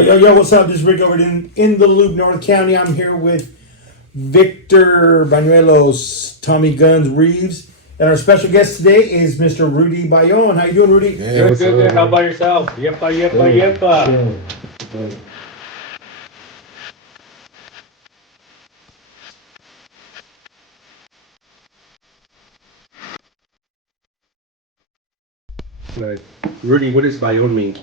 Yo, what's up? This is Rick over in the Loop, North County. I'm here with Victor Banuelos, Tommy Guns Reeves, and our special guest today is Mr. Rudy Bayon. How you doing, Rudy? Yeah, good. How about yourself? Yeppa. Like, Rudy, what does Bayonne mean?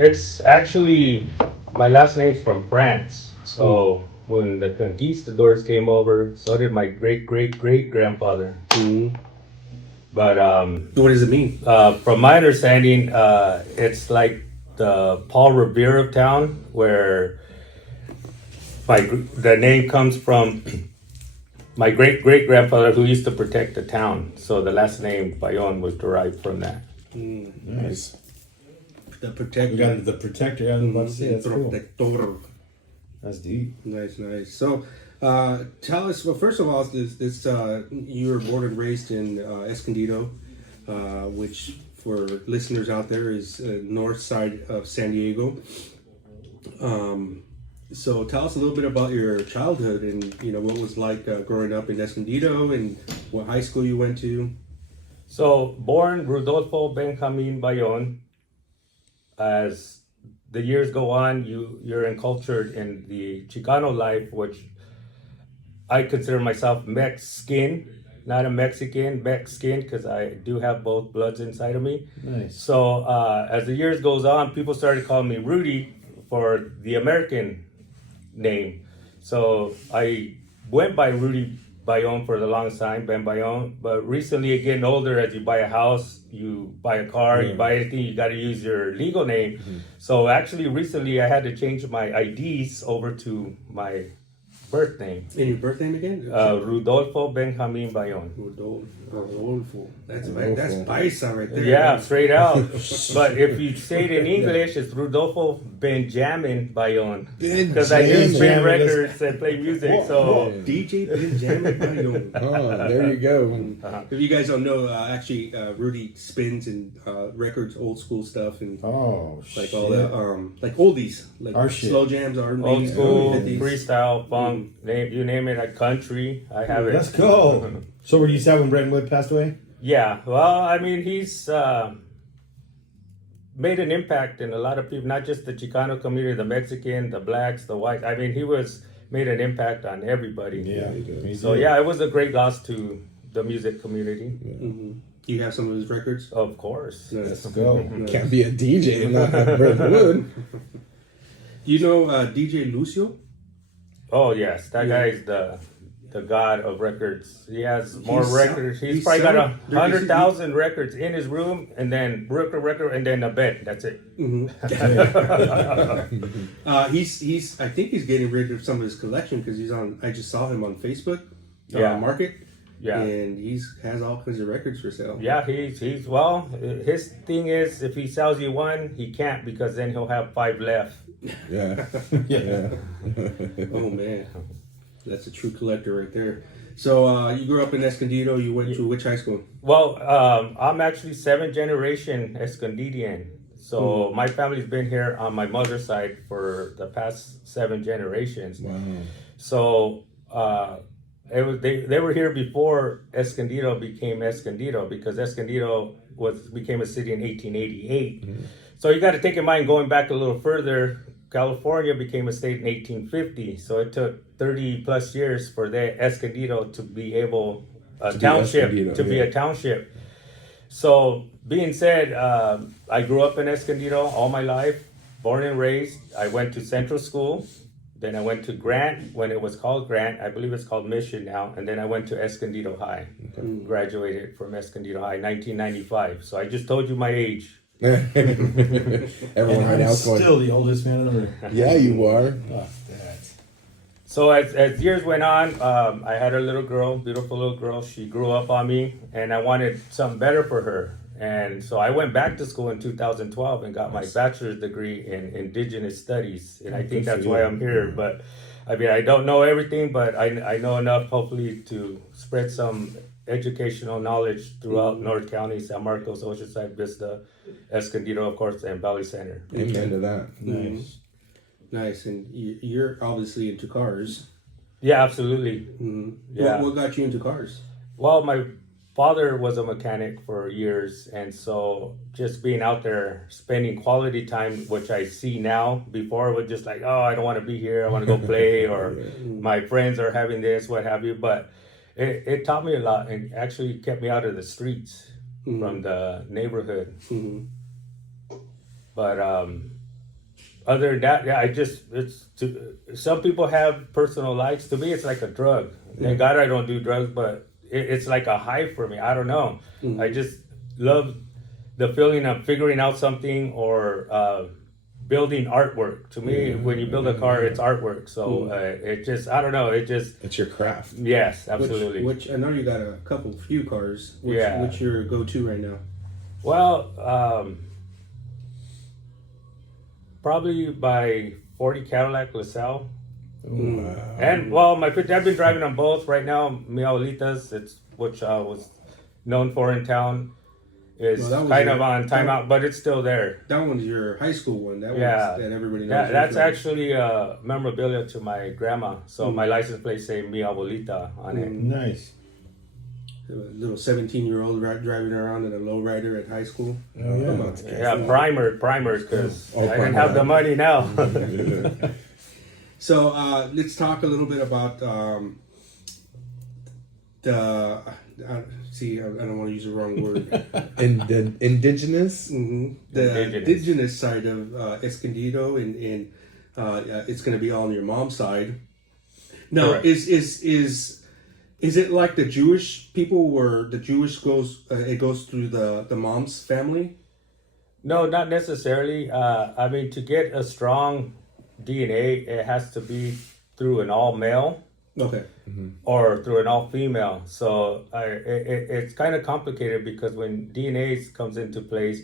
It's actually my last name's from France. So when the conquistadors came over, so did my great grandfather. Mm-hmm. But What does it mean? from my understanding, it's like the Paul Revere town, where the name comes from my great grandfather who used to protect the town. So the last name Bayonne was derived from that. Nice. The protector. We got the protector. I was about to say, that's cool. Protector. That's deep. Nice. So, tell us. Well, first of all, this you were born and raised in Escondido, which for listeners out there is north side of San Diego. So tell us a little bit about your childhood and what it was like growing up in Escondido and what high school you went to. So, born Rodolfo Benjamin Bayon. As the years go on, you're encultured in the Chicano life, which I consider myself Mexican, not a Mexican, Mexican, because I do have both bloods inside of me. Nice. So, as the years goes on, people started calling me Rudy for the American name. So I went by Rudy Bayon for the longest time, Ben Bayon. But recently, getting older, as you buy a house, you buy a car, you buy anything, you got to use your legal name. Mm-hmm. So actually, recently, I had to change my IDs over to my birth name. And your birth name again? Rodolfo Benjamin Bayon. Rodolfo. That's paisa right there. Yeah, man. straight out. But if you say it in English, it's Rodolfo Benjamin Bayon. Because I do spin records and play music. So DJ Benjamin Bayon. Oh, there you go. If you guys don't know, actually, Rudy spins and records, old school stuff, and like all the like oldies, like our slow jams, R&B, old school, 50s. freestyle, funk, you name it, like country. I have it. Let's go. So were you sad when Brandon Wood passed away? Yeah, well, I mean, he's made an impact in a lot of people, not just the Chicano community, the Mexican, the blacks, the whites. I mean, he made an impact on everybody. Yeah, he did. So yeah, it was a great loss to the music community. Yeah. Mm-hmm. Do you have some of his records? Of course. Nice. Let's go. Nice. Can't be a DJ and not have Brandon Wood. You know DJ Lucio? Oh yes, that guy is the god of records. He has more records. He's probably got 100,000 records in his room, and then record, and then a bed. That's it. Mm-hmm. He's. I think he's getting rid of some of his collection because he's on. I just saw him on Facebook. Market. Yeah. And has all kinds of records for sale. Yeah, he's well. His thing is, if he sells you one, he can't because then he'll have 5 left. Yeah. Oh man. That's a true collector right there. So you grew up in Escondido. You went to which high school? Well, I'm actually 7th generation Escondidian. So my family's been here on my mother's side for the past 7 generations. Wow. So they were here before Escondido became Escondido, because Escondido became a city in 1888. Mm-hmm. So you got to take in mind, going back a little further, California became a state in 1850. So it took 30 plus years for the Escondido to be a township. So being said, I grew up in Escondido all my life, born and raised. I went to Central School. Then I went to Grant when it was called Grant. I believe it's called Mission now. And then I went to Escondido High. Okay. Graduated from Escondido High, 1995. So I just told you my age. Everyone right now is going, still the oldest man ever. Yeah, you are. So as years went on, I had a little girl, beautiful little girl. She grew up on me, and I wanted something better for her. And so I went back to school in 2012 and got my bachelor's degree in Indigenous studies. And I think that's why I'm here. But I mean, I don't know everything, but I know enough, hopefully, to spread some educational knowledge throughout North County, San Marcos, Oceanside, Vista, Escondido, of course, and Valley Center. Amen to that. Nice. Nice, and you're obviously into cars. Yeah, absolutely. Mm-hmm. Yeah. What got you into cars? Well, my father was a mechanic for years, and so just being out there, spending quality time, which I see now. Before it was just like, oh, I don't want to be here, I want to go play, or my friends are having this, what have you. But it taught me a lot, and actually kept me out of the streets from the neighborhood. But other than that, yeah, some people have personal likes. To me, it's like a drug. Thank God I don't do drugs, but it's like a high for me. I don't know. I just love the feeling of figuring out something or building artwork. To me, when you build a car, it's artwork. So it just, I don't know. It's your craft. Yes, absolutely. Which I know you got a few cars. Yeah. What's your go-to right now? Well, probably by 40 Cadillac LaSalle. And well, I've been driving on both right now. Mi Abuelita's, it's which I was known for in town, is kind of on timeout, but it's still there. That one's your high school one. That Yeah. one's that everybody knows. That's actually memorabilia to my grandma. So my license plate say Mi Abuelita on it. Nice. A little 17-year-old driving around in a lowrider at high school. Oh, yeah. Come on. Yeah, primers, because I didn't primer. have the money now. So let's talk a little bit about the. See, I don't want to use the wrong word. The indigenous. The indigenous side of Escondido, and it's going to be all on your mom's side. Now, Correct. is it like the Jewish people, where the Jewish goes through the mom's family? No, not necessarily. I mean, to get a strong DNA, it has to be through an all male Okay. or through an all female. So it's kind of complicated, because when DNA comes into place,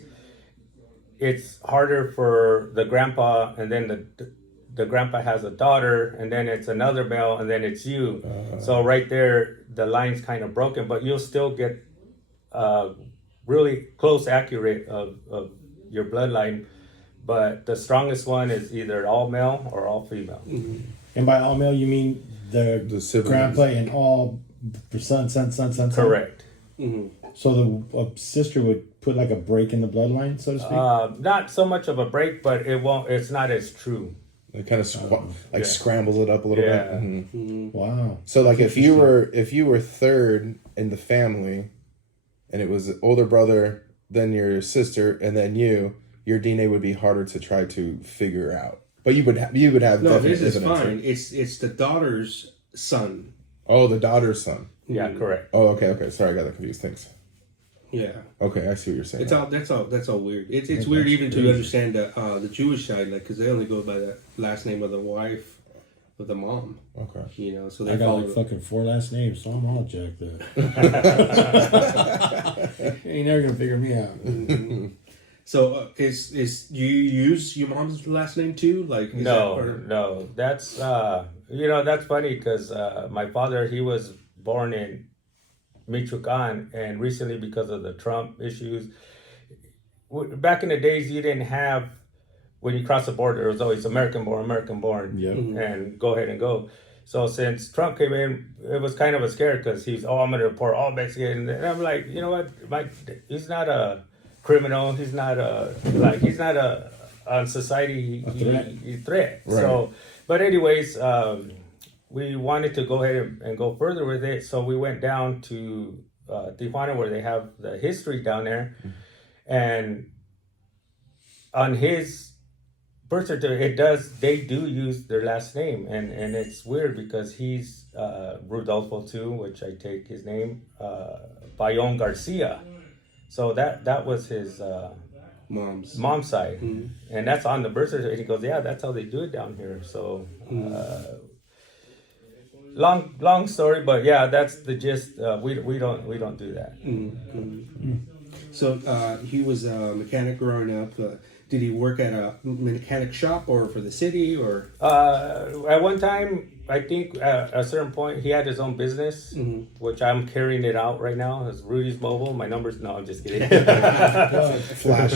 it's harder for the grandpa, and then the grandpa has a daughter, and then it's another male, and then it's you. So right there, the line's kind of broken, but you'll still get really close, accurate of your bloodline. But the strongest one is either all male or all female. And by all male, you mean the siblings. grandpa and all son. Correct. So the sister would put like a break in the bloodline, so to speak. Not so much of a break, but it's not as true. It kind of scrambles it up a little Yeah. bit. Wow. So like if you were third in the family, and it was older brother, then your sister, and then your DNA would be harder to try to figure out. But you would have No, definite this is evidence. fine. It's the daughter's son. Oh, the daughter's son. Yeah, correct. Oh, okay. Sorry, I got that confused. Thanks. Yeah. Okay, I see what you're saying. That's all weird. It's weird even to understand the Jewish side, like, because they only go by the last name of the wife of the mom. Okay. You know, so they I got follow like fucking 4 last names, so I'm all jacked up. You ain't never gonna figure me out. So is you use your mom's last name too? Like No. That's that's funny, because my father, he was born in Michoacan, and recently, because of the Trump issues, back in the days, you didn't have, when you cross the border, it was always American born, Yep. and go ahead and go. So since Trump came in, it was kind of a scare, because I'm going to deport all Mexicans, and I'm like, you know what, he's not a criminal, he's not on society, he threat. Right. So, but anyways, we wanted to go ahead and go further with it, so we went down to Tijuana, where they have the history down there, and on his birth certificate, they do use their last name, and it's weird, because he's Rudolfo too, which I take his name, Bayon Garcia, so that was his mom's side, and that's on the birth certificate. He goes, yeah, that's how they do it down here. So long story, but yeah, that's the gist. We don't do that. So he was a mechanic growing up. did he work at a mechanic shop or for the city or? At one time, I think at a certain point, he had his own business, which I'm carrying it out right now. It's Rudy's Mobile. My numbers, no, I'm just kidding. Flash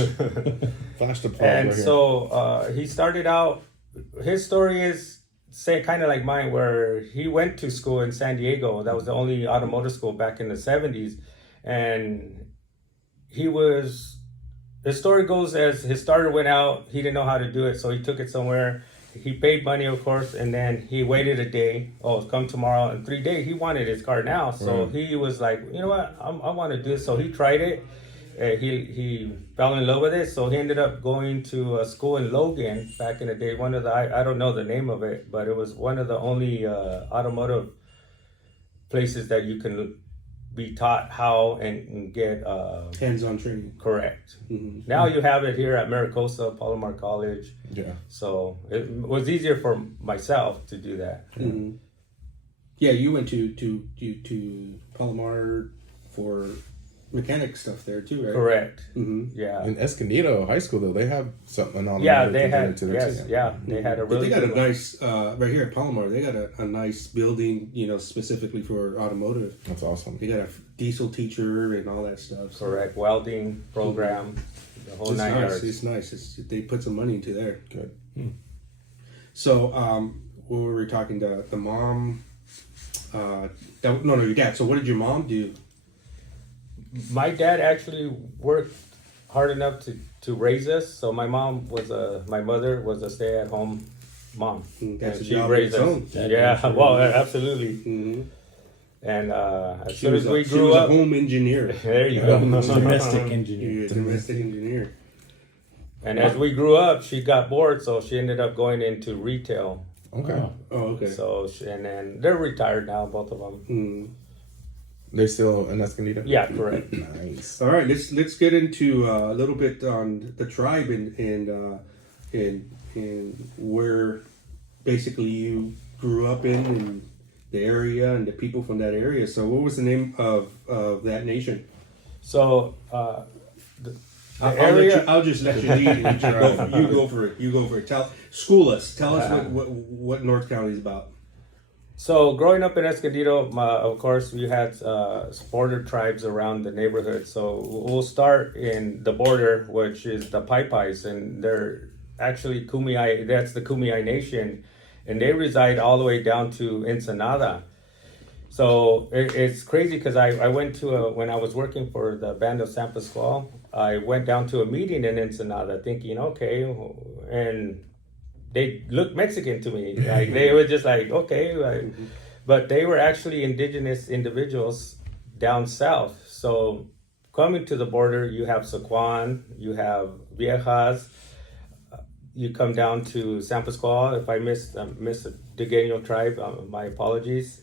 the plug And right here. so he started out, his story is kind of like mine, where he went to school in San Diego. That was the only automotive school back in the 70s. And his story goes as his starter went out, he didn't know how to do it, so he took it somewhere. He paid money, of course, and then he waited a day. Oh, come tomorrow. In 3 days, he wanted his car now. So he was like, you know what, I want to do this. So he tried it. He fell in love with it. So he ended up going to a school in Logan back in the day. One of the, I don't know the name of it, but it was one of the only automotive places that you can be taught how and get Hands-on training. correct. Now you have it here at Maricosa, Palomar College. Yeah. So it was easier for myself to do that. Yeah, you went to Palomar for mechanic stuff there too, right? Correct. Mm-hmm. Yeah. In Escondido High School, though, they have something on. Yeah, they had. Yes, yeah, they had a But really. they got a good one. nice right here at Palomar. They got a nice building, specifically for automotive. That's awesome. They got a diesel teacher and all that stuff. So Correct. Welding program, the whole it's 9 nice. yards. It's nice. They put some money into there. Good. So when we were talking to the mom, your dad. So what did your mom do? My dad actually worked hard enough to raise us. So my mother was a stay-at-home mom. That's And a job of its own. Yeah, well, absolutely. Mm-hmm. And as She soon was as we she grew was up, a home engineer. there you go. Domestic engineer. You're a domestic engineer. And as we grew up, she got bored, so she ended up going into retail. Okay. Oh, okay. So and then they're retired now, both of them. Mm. They're still in Escondido? Yeah, correct. Nice. All right, let's get into a little bit on the tribe and where basically you grew up in the area and the people from that area. So what was the name of that nation? So I'll just let you lead and you go for it. You go for it. School us. Tell us what North County is about. So growing up in Escondido, of course, we had border tribes around the neighborhood. So we'll start in the border, which is the Paipais, and they're actually Kumeyaay. That's the Kumeyaay Nation, and they reside all the way down to Ensenada. So it's crazy because I went to when I was working for the band of San Pascual, I went down to a meeting in Ensenada thinking, okay, and they looked Mexican to me. Like they were just like, okay, but they were actually indigenous individuals down south. So coming to the border, you have Saquon, you have Viejas, you come down to San Pascual. If I missed the Digueño tribe, my apologies.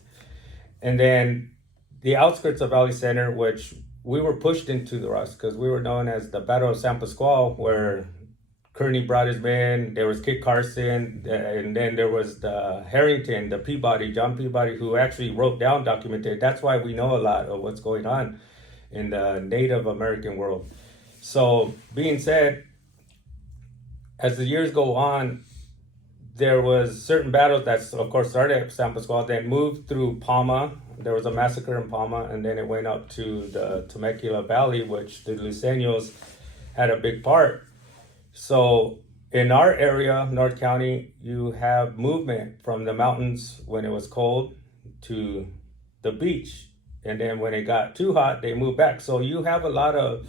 And then the outskirts of Valley Center, which we were pushed into the rust because we were known as the Battle of San Pascual, where Kearney brought his men, there was Kit Carson, and then there was the Harrington, the Peabody, John Peabody, who actually wrote down, documented. That's why we know a lot of what's going on in the Native American world. So, being said, as the years go on, there was certain battles that, of course, started at San Pascual, then moved through Palma. There was a massacre in Palma, and then it went up to the Temecula Valley, which the Luiseños had a big part. So in our area, North County, you have movement from the mountains when it was cold to the beach. And then when it got too hot, they moved back. So you have a lot of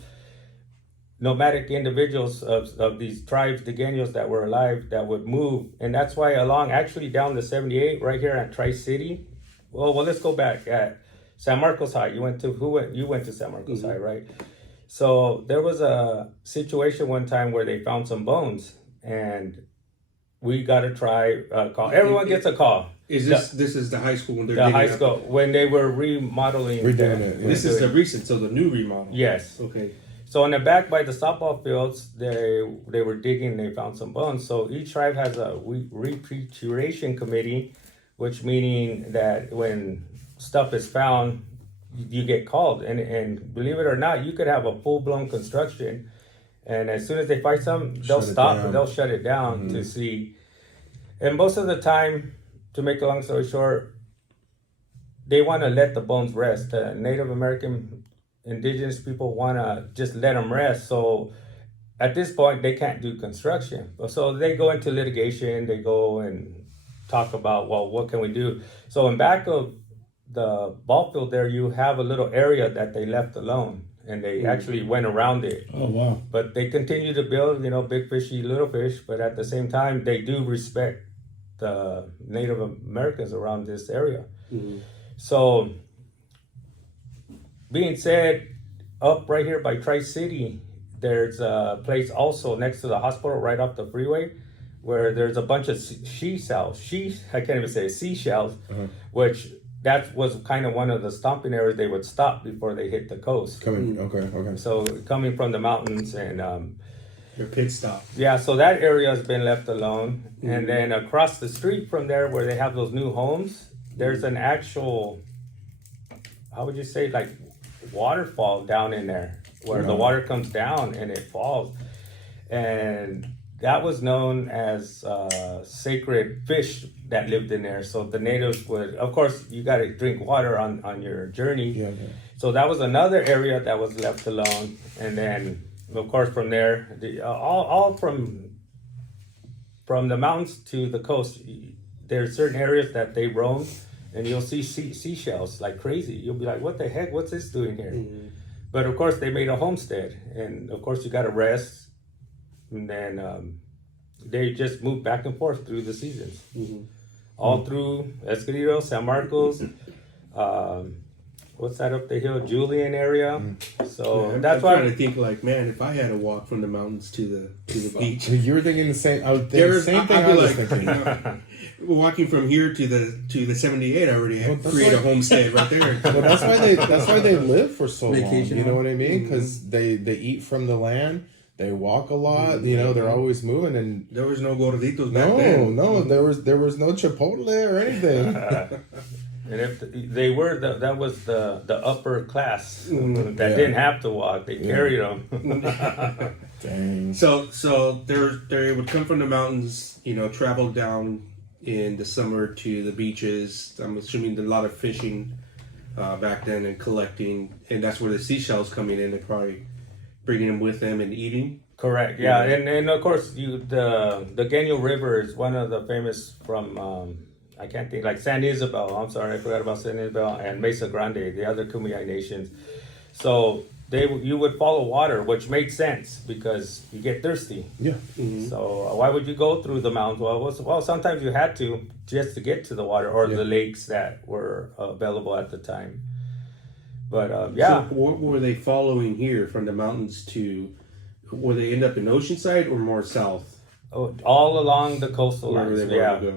nomadic individuals of these tribes, Digueños, that were alive that would move. And that's why actually down the 78, right here at Tri-City. Well, let's go back at San Marcos High. You went to San Marcos High, right? So there was a situation one time where they found some bones, and we got a call. Everyone gets a call. This is the high school when they're the high digging school when they were remodeling. Redoing it. Yeah. This is the recent, so the new remodel. Yes. Okay. So in the back by the softball fields, they were digging. They found some bones. So each tribe has a repatriation committee, which meaning that when stuff is found, you get called, and believe it or not, you could have a full-blown construction, And as soon as they find some, they'll Shut it stop down. and they'll shut it down to see. And most of the time, to make a long story short, they want to let the bones rest. The Native American indigenous people want to just let them rest. So at this point, they can't do construction. So they go into litigation. They go and talk about, well, what can we do? So in back of the ball field there, you have a little area that they left alone. And they actually went around it. Oh, wow. But they continue to build, big fishy, little fish. But at the same time, they do respect the Native Americans around this area. So, being said, up right here by Tri-City, there's a place also next to the hospital, right off the freeway, where there's a bunch of seashells, which that was kind of one of the stomping areas they would stop before they hit the coast. Okay. So coming from the mountains and Your pit stop. yeah, so that area has been left alone. And then across the street from there, where they have those new homes, there's an actual, how would you say, like waterfall down in there, where the water comes down and it falls. And that was known as sacred fish that lived in there. So the natives would, of course, you got to drink water on your journey. Yeah. So that was another area that was left alone. And then, of course, from there, all from the mountains to the coast, there's certain areas that they roam, and you'll see seashells like crazy. You'll be like, what the heck? What's this doing here? But of course, they made a homestead, and of course, you got to rest. And then they just move back and forth through the seasons, all through Escondido, San Marcos. What's that up the hill? Julian area. So Yeah, that's I'm why. trying to think like, man, if I had to walk from the mountains to the beach. You were thinking the same. I was thinking There's- the same thing. I'd I be was like, thinking. Walking from here to the 78, I already that's create a why- homestead right there. Well, that's why they live for so long. Vacation You know home. what I mean? Because they eat from the land. They walk a lot. They're always moving. And There was no gorditos back then. no, there was no Chipotle or anything. And if they were, that was the upper class that Yeah. didn't have to walk. They carried them. Dang. So they would come from the mountains, travel down in the summer to the beaches. I'm assuming a lot of fishing back then and collecting, and that's where the seashells coming in. They're probably bringing them with them and eating. Correct. Yeah, and of course the Genio River is one of the famous from I can't think, like San Isabel. I'm sorry, I forgot about San Isabel and Mesa Grande, the other Kumeyaay nations. So you would follow water, which made sense because you get thirsty. Yeah. So why would you go through the mountains? Well, sometimes you had to just to get to the water or the lakes that were available at the time. But So what were they following here from the mountains to? Were they end up in Oceanside or more south? all along the coastal Wherever lines. they Yeah. wanted to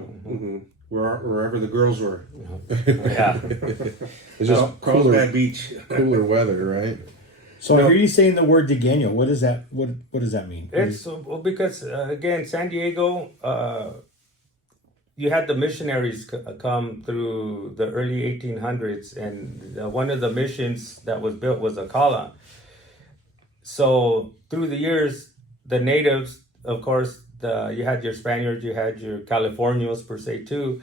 go. Wherever the girls were. Yeah. It's just Carlsbad Beach. cooler weather, right? So I hear you saying the word Degeno. What does that? What does that mean? It's because again, San Diego, you had the missionaries come through the early 1800s, and one of the missions that was built was Akala. So through the years, the natives, of course, you had your Spaniards, you had your Californios per se too.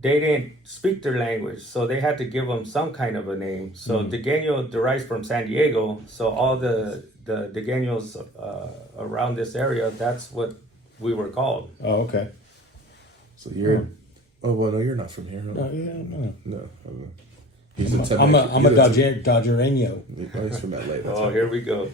They didn't speak their language, so they had to give them some kind of a name. So Degeno derives from San Diego. So all the Degenos around this area, that's what we were called. Oh, okay. So you're. Oh well, no, you're not from here. No. No. He's a I'm a Dodgereño. He's from LA. That's Oh, here we go. I'm a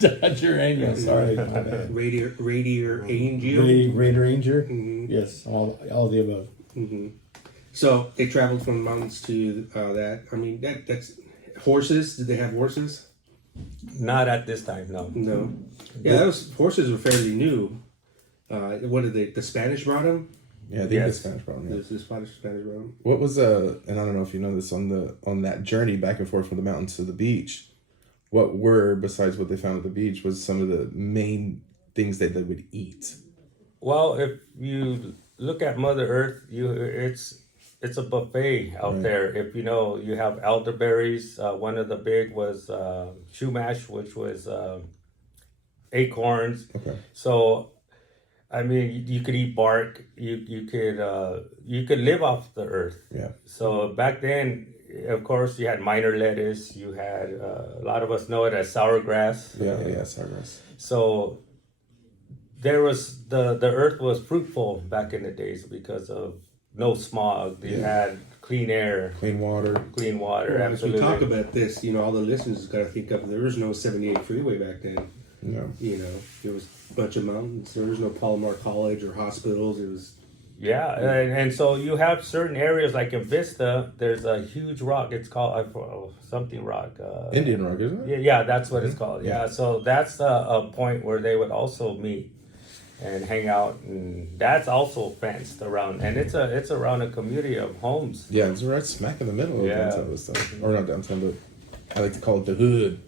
Dodgereño. Sorry, my bad. Radiator Angel. Raider Ranger. Yes, all the above. So they traveled from the mountains to that. I mean, that's horses. Did they have horses? Not at this time, no. No. Yeah, horses were fairly new. What did the Spanish brought them? Yeah, I think Yes. the Spanish problem. Yeah. The Spanish brought them. What was and I don't know if you know this on that journey back and forth from the mountains to the beach. What were, besides what they found at the beach, was some of the main things that they would eat? Well, if you look at Mother Earth, it's a buffet out Right. there. If you know, you have elderberries. One of the big was shumash, which was acorns. Okay. So I mean, you could eat bark. You could live off the earth. Yeah. So back then, of course, you had minor lettuce. You had a lot of us know it as sour grass. Yeah. Sorry. So there was the earth was fruitful back in the days because of no smog. You had clean air, Clean water. Well, as we absolutely. talk about this, all the listeners got to think of there was no 78 freeway back then. Yeah. There was a bunch of mountains. There was no Palomar College or hospitals. It was Yeah, and so you have certain areas like in Vista. There's a huge rock. It's called something rock. Indian rock, isn't it? Yeah, that's what it's called. Yeah, so that's a point where they would also meet and hang out, and that's also fenced around, and it's around a community of homes. Yeah, it's right smack in the middle of Yeah. downtown this stuff. Or not downtown, but I like to call it the hood.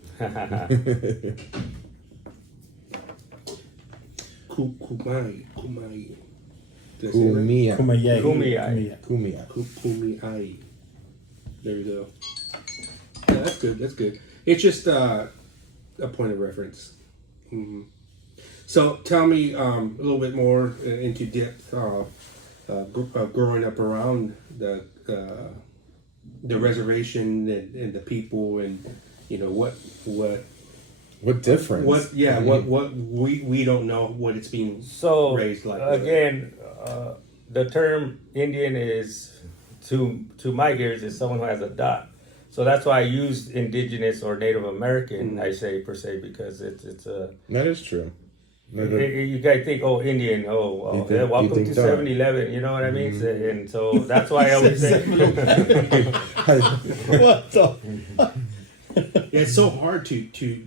Kumeyaay. Did I say it right? Kumeyaay. Kumeyaay. Kumeyaay. Kumeyaay. There you go. Yeah, that's good. That's good. It's just a point of reference. So tell me a little bit more into depth growing up around the reservation and the people and What difference? what we don't know what it's being So raised like. again, the term Indian is to my ears is someone who has a dot. So that's why I used Indigenous or Native American. I say per se because it's a. That is true. You guys think, oh, Indian, You think- yeah, you welcome think to dark. 7-Eleven, you know what I mean? And so that's why I always say, What the? Yeah, it's so hard to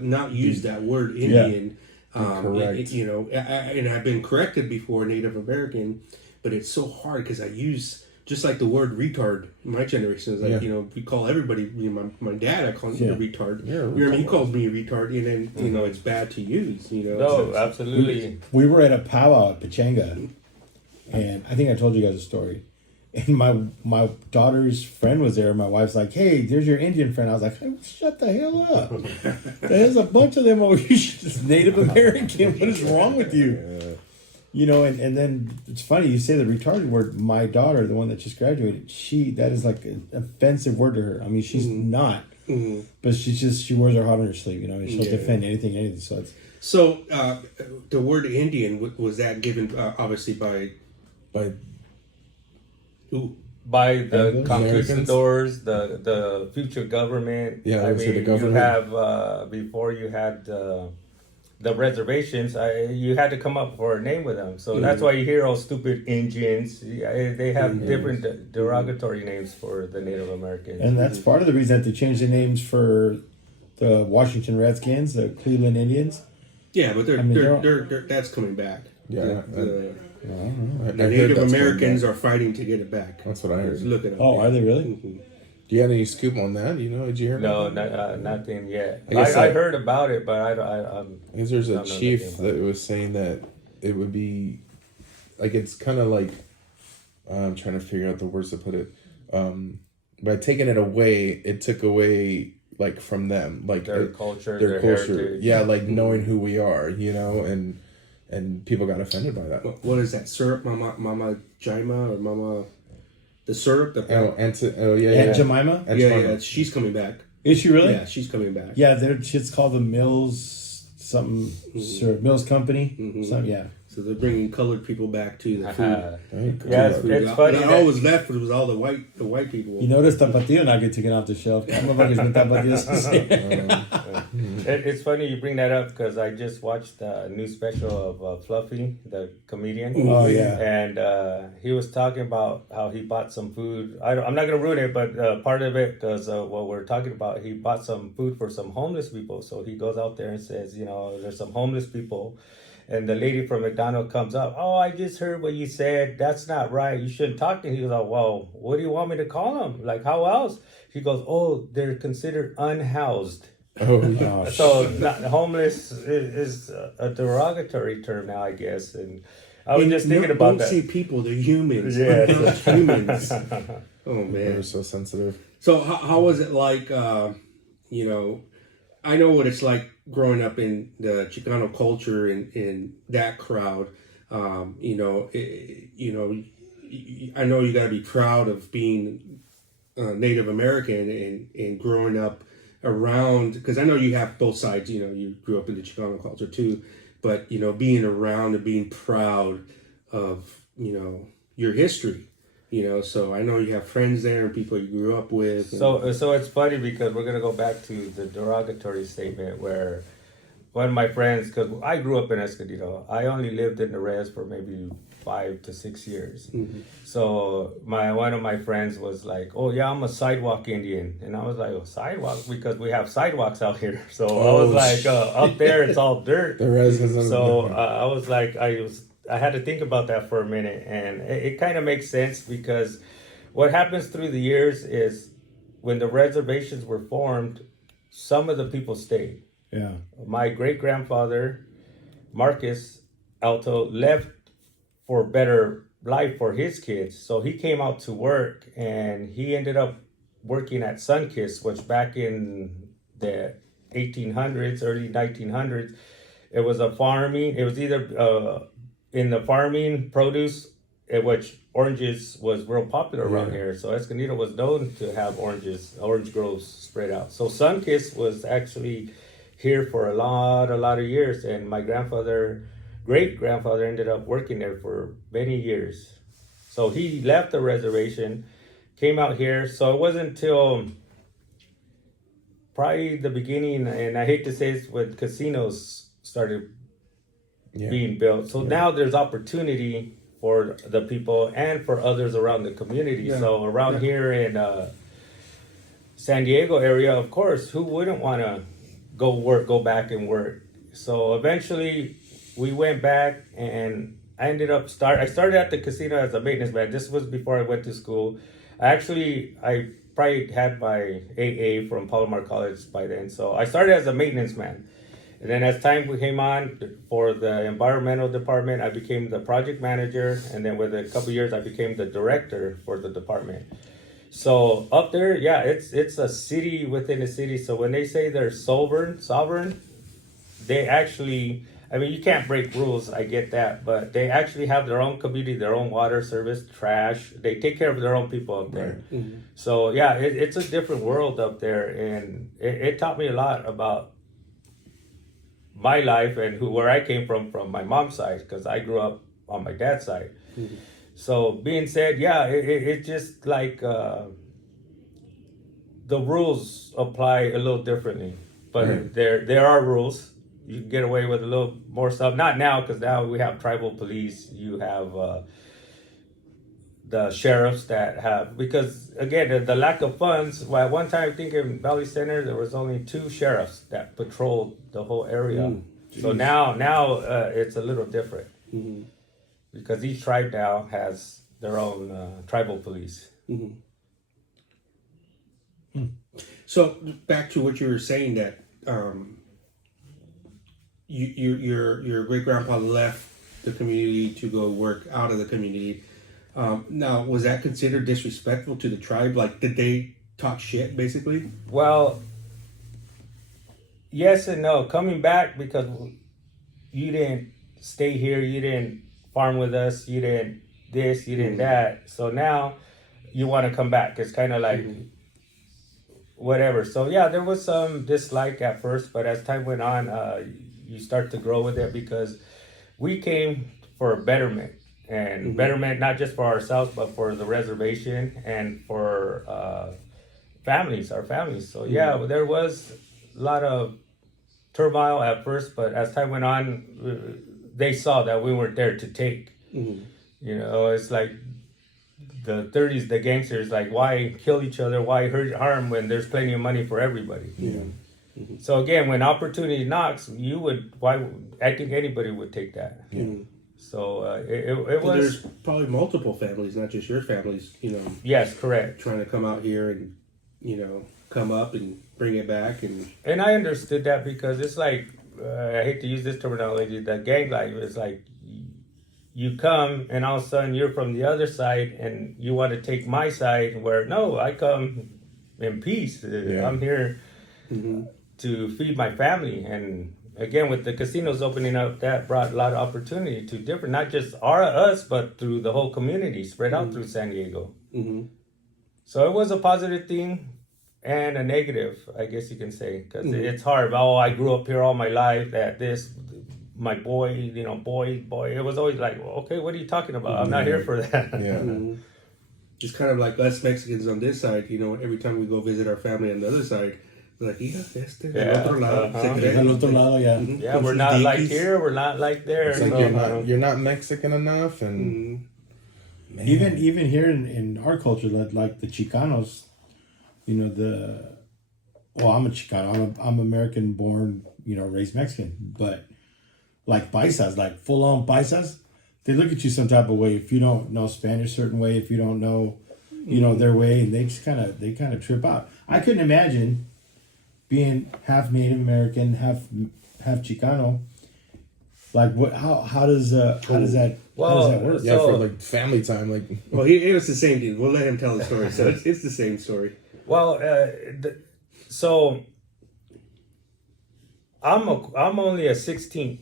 not use that word Indian. Correct. And I've been corrected before, Native American, but it's so hard because I use just like the word retard. My generation is like, Yeah. we call everybody. My dad, I call him a retard. You're a He retard. calls me a retard, and then it's bad to use. no, absolutely. We were at a powwow at Pachanga, and I think I told you guys a story. And my daughter's friend was there. And my wife's like, "Hey, there's your Indian friend." I was like, hey, "Shut the hell up! There's a bunch of them over here. She's Native American. What is wrong with you?" And then it's funny you say the retarded word. My daughter, the one that just graduated, that is like an offensive word to her. I mean, she's not, but she wears her heart on her sleeve. And she'll defend anything. So it's So the word Indian was that given obviously by who? By the Anglos? conquistadors, the future government. Yeah, I I would say mean, the government. you have before you had the reservations. You had to come up for a name with them. So that's why you hear all stupid Indians. They have different derogatory names for the Native Americans. and that's part of the reason that they changed the names for the Mm-hmm. Washington Redskins, the Cleveland Indians. Yeah, but they're that's coming back. Yeah, The I heard Native that's Americans coming are fighting to get it back. That's what I heard. Just look it up. Oh, are they really? Mhm. Do you have any scoop on that? Did you hear? No, about that? nothing yet. I guess I that- heard about it, but I guess there's a don't know chief nothing about that was saying that it would be like it's kind of like I'm trying to figure out the words to put it. By taking it away, it took away like from them, like their culture, their their culture. heritage. Yeah, like knowing who we are, and people got offended by that. What is that syrup, Mama Jaima or Mama? The syrup, the Yeah. Aunt Jemima? Aunt yeah, Jemima. yeah, she's coming back. Is she really? Yeah, she's coming back. Yeah, it's called the Mills something Mills Company. Yeah. So they're bringing colored people back to the food. Very cool. Yeah, it's funny. That all was left was all the white people. You notice Tapatio not get taken off the shelf. Motherfuckers with Tapatios. It's funny you bring that up because I just watched a new special of Fluffy, the comedian. Oh, yeah. And he was talking about how he bought some food. I'm not going to ruin it, but part of it, because what we're talking about, he bought some food for some homeless people. So he goes out there and says, there's some homeless people. And the lady from McDonald's comes up. Oh, I just heard what you said. That's not right. You shouldn't talk to him. He goes, oh, well, what do you want me to call them? Like, how else? He goes, oh, they're considered unhoused. Oh, yeah. So homeless is a derogatory term now, I guess. And I was just thinking about don't that. say people, they're humans. Yeah. They're humans. Oh They're man. so sensitive. So how was it like? You know, I know what it's like growing up in the Chicano culture and in that crowd. I know you got to be proud of being Native American and growing up around, because I know you have both sides. You know, you grew up in the Chicano culture too, but you know, being around and being proud of your history. So I know you have friends there and people you grew up with. So it's funny because we're gonna go back to the derogatory statement where one of my friends, because I grew up in Escondido, I only lived in the res for maybe 5 to 6 years. Mm-hmm. So one of my friends was like, "Oh yeah, I'm a sidewalk Indian," and I was like, "Oh, sidewalk?" Because we have sidewalks out here. So I was like, "Up there, it's all dirt." The residents. So I was like, I had to think about that for a minute, and it kind of makes sense because what happens through the years is when the reservations were formed, some of the people stayed. Yeah. My great grandfather, Marcus Alto, left for better life for his kids, so he came out to work, and he ended up working at Sunkist, which back in the 1800s, early 1900s, it was a farming. It was either in the farming produce, which oranges was real popular around here. So Escondido was known to have orange groves spread out. So Sunkist was actually here for a lot of years, and my great grandfather ended up working there for many years. So he left the reservation, came out here. So it wasn't until probably the beginning, and I hate to say it's when casinos started being built. So now there's opportunity for the people and for others around the community. Yeah. So around here in San Diego area, of course, who wouldn't want to go back and work? So eventually we went back, and I started at the casino as a maintenance man. This was before I went to school. I probably had my AA from Palomar College by then. So I started as a maintenance man. And then as time came on for the environmental department, I became the project manager. And then with a couple years, I became the director for the department. So up there, yeah, it's a city within a city. So when they say they're sovereign, they actually, I mean, you can't break rules. I get that. But they actually have their own community, their own water service, trash. They take care of their own people up there. Right. Mm-hmm. So yeah, it's a different world up there. And it taught me a lot about my life and where I came from my mom's side, because I grew up on my dad's side. Mm-hmm. So being said, yeah, it just like the rules apply a little differently, but there are rules. You can get away with a little more stuff. Not now, because now we have tribal police. You have the sheriffs that have, because again, the lack of funds. Well, at one time, I think in Valley Center, there was only 2 sheriffs that patrolled the whole area. So now it's a little different, because each tribe now has their own tribal police. Mm-hmm. So back to what you were saying, that your great grandpa left the community to go work out of the community. Now, was that considered disrespectful to the tribe? Like, did they talk shit, basically? Well, yes and no. Coming back because you didn't stay here, you didn't farm with us, you didn't this, you didn't that. So now you want to come back. It's kind of like whatever. So yeah, there was some dislike at first, but as time went on, you start to grow with it, because we came for betterment. And betterment, not just for ourselves, but for the reservation and for our families. So yeah, there was a lot of turmoil at first, but as time went on, they saw that we weren't there to take. It's like the 30s, the gangsters, like, why kill each other? Why harm when there's plenty of money for everybody? So again, when opportunity knocks, I think anybody would take that. So it was. There's probably multiple families, not just your families. Yes, correct. Trying to come out here and come up and bring it back, and I understood that, because it's like I hate to use this terminology. The gang life is like you come and all of a sudden you're from the other side and you want to take my side, where no, I come in peace. I'm here to feed my family. And again, with the casinos opening up, that brought a lot of opportunity to different, not just us, but through the whole community, spread out through San Diego. So it was a positive thing and a negative, I guess you can say, because it's hard. Oh, I grew up here all my life, that this, my boy, boy. It was always like, well, okay, what are you talking about? I'm not here for that. It's kind of like us Mexicans on this side, every time we go visit our family on the other side, we're like, del otro lado. Del otro lado, Yeah, we're not like here, we're not like there. It's like you're not Mexican enough, and even here in our culture, like the Chicanos, I'm a Chicano. I'm American born, raised Mexican, but like paisas, like full on paisas, they look at you some type of way if you don't know Spanish a certain way, if you don't know, their way, and they kind of trip out. I couldn't imagine being half Native American, half Chicano. Like what? How does that work? Yeah, for like family time, like. Well, it was the same thing. We'll let him tell the story. So it's the same story. Well, so I'm only a 16th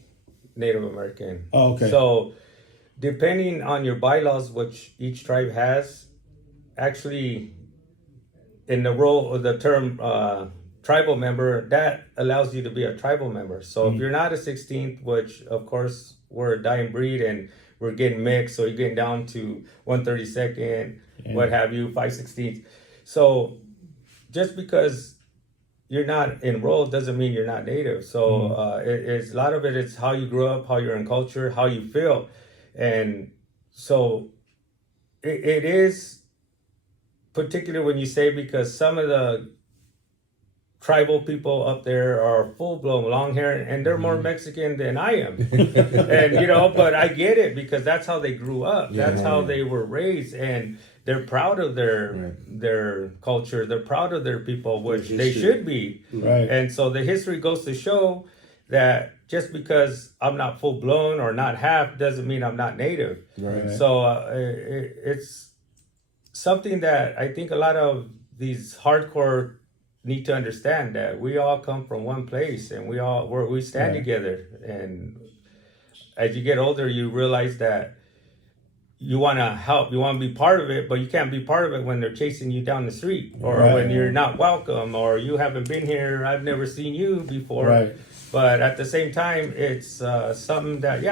Native American. Oh, okay. So depending on your bylaws, which each tribe has, actually, in the role of the term tribal member, that allows you to be a tribal member. So if you're not a 16th, which of course we're a dying breed and we're getting mixed, so you're getting down to 132nd, what have you, 5/16. So just because you're not enrolled doesn't mean you're not Native. So it's a lot of it. It's how you grew up, how you're in culture, how you feel, and so it is particular when you say, because some of the tribal people up there are full-blown long hair, and they're more Mexican than I am. And but I get it, because that's how they grew up. That's how they were raised, and they're proud of their culture. They're proud of their people, which they should be. Right. And so the history goes to show that just because I'm not full-blown or not half doesn't mean I'm not Native. Right. So it's something that I think a lot of these hardcore need to understand, that we all come from one place, and we stand together. And as you get older, you realize that you want to help, you want to be part of it, but you can't be part of it when they're chasing you down the street, or when you're not welcome, or you haven't been here, I've never seen you before. Right. But at the same time, it's something that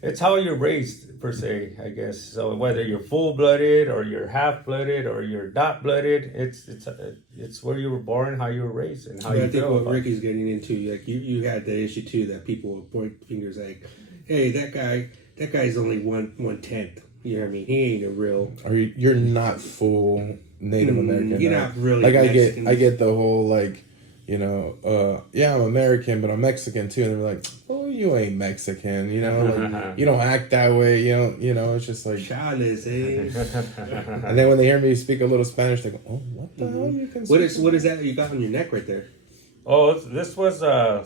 it's how you're raised, per se, I guess. So whether you're full-blooded or you're half-blooded or you're dot-blooded, it's where you were born, how you were raised, and how you feel. I think what Ricky's getting into, like you had the issue too, that people would point fingers like, hey, that guy's only 1/10. You know what I mean? He ain't a real. Or you're not full Native American. You're not really. Like Mexican. I get the whole like, I'm American, but I'm Mexican too, and they're like, oh, you ain't Mexican, like, you don't act that way, it's just like. Chales, eh? And then when they hear me speak a little Spanish, they go, oh, what the hell you can What speak? is that you got on your neck right there? Oh, this was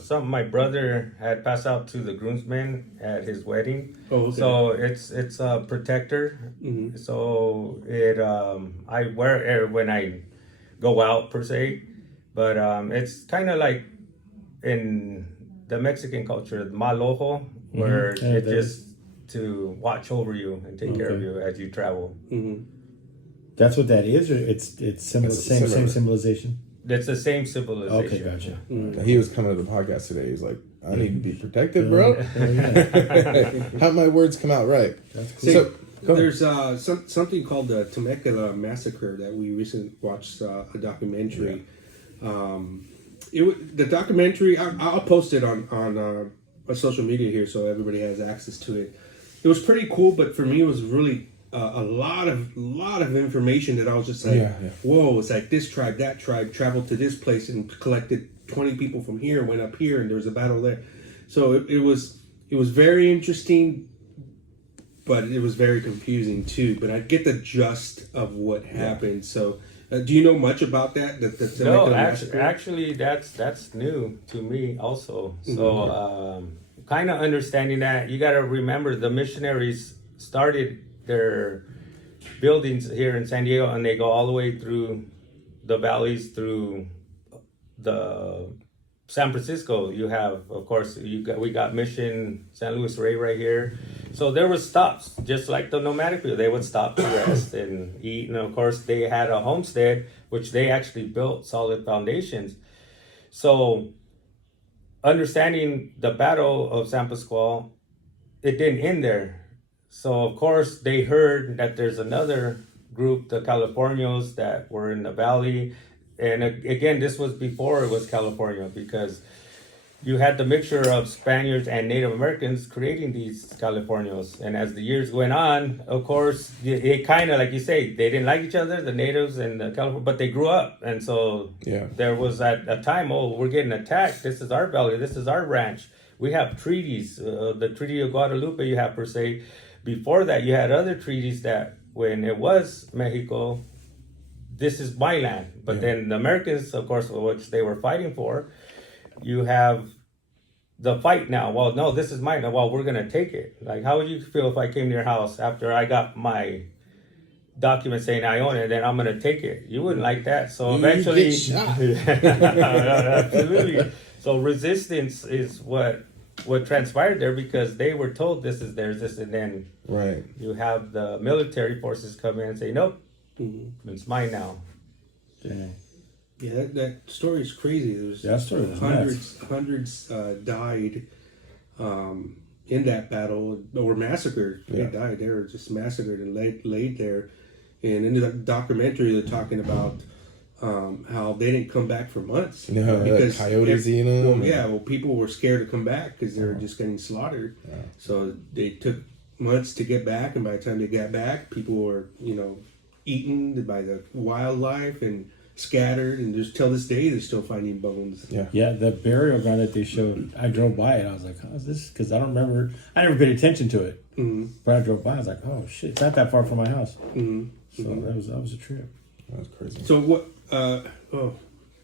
something my brother had passed out to the groomsmen at his wedding. Oh, okay. So it's a protector. So it I wear it when I go out, per se, but it's kind of like in the Mexican culture, malojo, where it's just to watch over you and take care of you as you travel. That's what that is, or it's similar, same symbolization. It's the same civilization. Okay, gotcha. He was coming to the podcast today. He's like, I need to be protected, bro. How my words come out right. That's cool. So there's something called the Temecula Massacre that we recently watched a documentary. The documentary, I'll post it on social media here so everybody has access to it. It was pretty cool, but for me it was really a lot of information that I was just like, whoa, it's like this tribe, that tribe traveled to this place and collected 20 people from here, went up here, and there was a battle there. So it was very interesting, but it was very confusing too. But I get the gist of what happened. So do you know much about that? No, actually, that's new to me also. So kind of understanding that, you got to remember the missionaries started their buildings here in San Diego, and they go all the way through the valleys, through the San Francisco. You have, of course, we got Mission San Luis Rey right here. So there was stops, just like the nomadic people. They would stop to rest and eat, and of course they had a homestead, which they actually built solid foundations. So understanding the Battle of San Pascual, it didn't end there. So of course they heard that there's another group, the Californios, that were in the valley. And again, this was before it was California, because you had the mixture of Spaniards and Native Americans creating these Californios. And as the years went on, of course, it kind of, like you say, they didn't like each other, the natives and the California, but they grew up. And so there was at a time, oh, we're getting attacked. This is our valley. This is our ranch. We have treaties. The Treaty of Guadalupe you have, per se. Before that, you had other treaties that when it was Mexico, this is my land. But then the Americans, of course, which they were fighting for, you have the fight now. Well, no, this is mine. Well, we're going to take it. Like, how would you feel if I came to your house after I got my document saying I own it, and then I'm going to take it? You wouldn't like that. So eventually, get shot. Absolutely. So resistance is what transpired there, because they were told this is theirs, this, and then you have the military forces come in and say, nope, it's mine now. Dang. Yeah, that story is crazy. There's That story was hundreds died in that battle, or massacred. They died. They were just massacred and laid there. And in the documentary, they're talking about how they didn't come back for months. Because coyotes eating them. Well, people were scared to come back because they were just getting slaughtered. So they took months to get back, and by the time they got back, people were, eaten by the wildlife and scattered, and just till this day they're still finding bones. Yeah, the burial ground that they showed, I drove by it. I was like, "Oh, is this?" Because I don't remember. I never paid attention to it. But I drove by. I was like, "Oh shit, it's not that far from my house." So that was a trip. That was crazy. So what?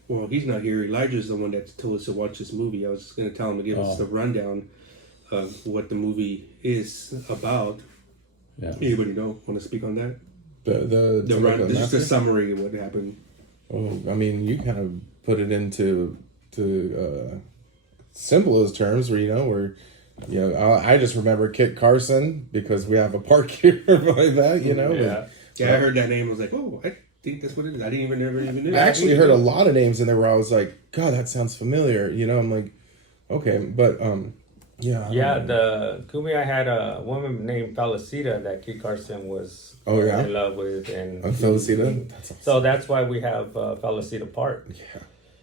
Well, he's not here. Elijah's the one that told us to watch this movie. I was going to tell him to give us the rundown of what the movie is about. Yeah. Anybody want to speak on that? Just a summary of what happened. Oh, I mean, you kind of put it into simplest terms, where I just remember Kit Carson because we have a park here like that, I heard that name. I was like, oh, I think that's what it is. I didn't never even knew. I actually heard a lot of names in there where I was like, God, that sounds familiar. I'm like, okay, but the Kumeyaay had a woman named Felicita that Kit Carson was in love with, and Felicita. That's awesome. So that's why we have Felicita Park. Yeah.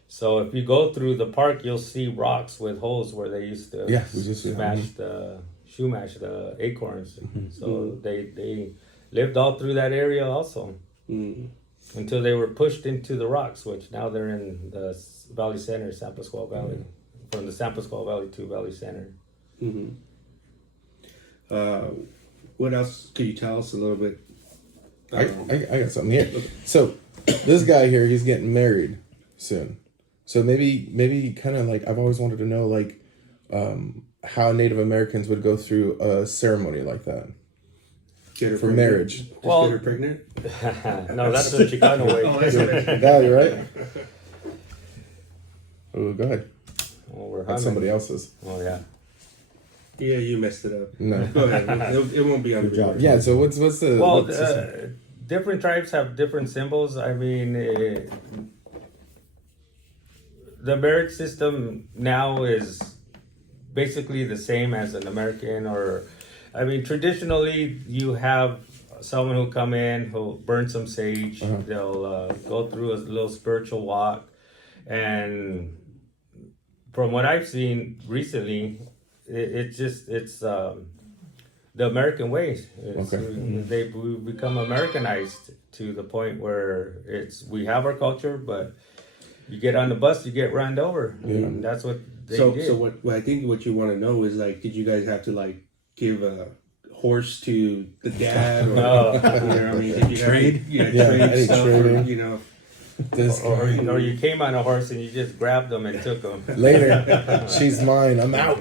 So if you go through the park, you'll see rocks with holes where they used to smash the acorns. So they lived all through that area also, until they were pushed into the rocks, which now they're in the Valley Center, San Pascual Valley, from the San Pascual Valley to Valley Center. What else could you tell us a little bit? I got something here. So this guy here, he's getting married soon. So maybe kind of like, I've always wanted to know like how Native Americans would go through a ceremony like that. Get her for pregnant? marriage. Just get her pregnant? No, that's the Chicano way. Oh, that's it. Yeah, you're right. Oh, go ahead. Well, we're That's somebody else's. Oh, yeah. Yeah, you messed it up. No. Go ahead. It won't be on the record. Yeah, so what's the... Well, what's the different tribes have different symbols. I mean, the marriage system now is basically the same as an American, or... I mean, traditionally, you have someone who'll come in, who'll burn some sage. They'll go through a little spiritual walk. And from what I've seen recently, it's the American ways. We become Americanized to the point where we have our culture, but you get on the bus, you get run over. Yeah. And that's what they did. So what I think what you want to know is, like, did you guys have to, like, give a horse to the dad, or I mean, did you trade? Trade stuff, or, This or guy. or you came on a horse and you just grabbed them and took them. Later, she's mine. I'm out.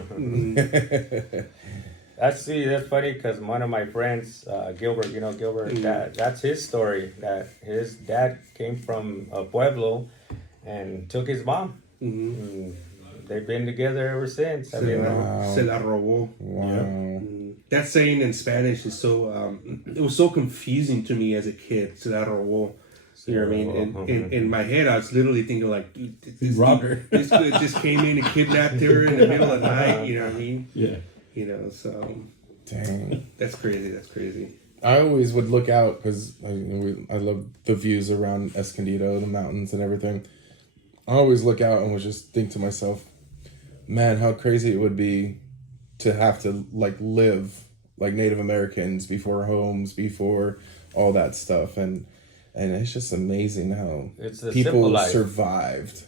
That's funny because one of my friends, Gilbert, Gilbert, that's his story. That his dad came from a pueblo and took his mom. And they've been together ever since. I mean, Se la robó. Wow. That saying in Spanish is so. It was so confusing to me as a kid. Se la robó. You know what I mean? And in my head, I was literally thinking like, dude, this robbed her. This dude just came in and kidnapped her in the middle of the night. You know what I mean? Yeah. You know, so Dang. that's crazy. That's crazy. I always would look out because I love the views around Escondido, the mountains and everything. I always look out and would just think to myself, man, how crazy it would be to have to like live like Native Americans before homes, before all that stuff. And it's just amazing how It's a simple people life. survived,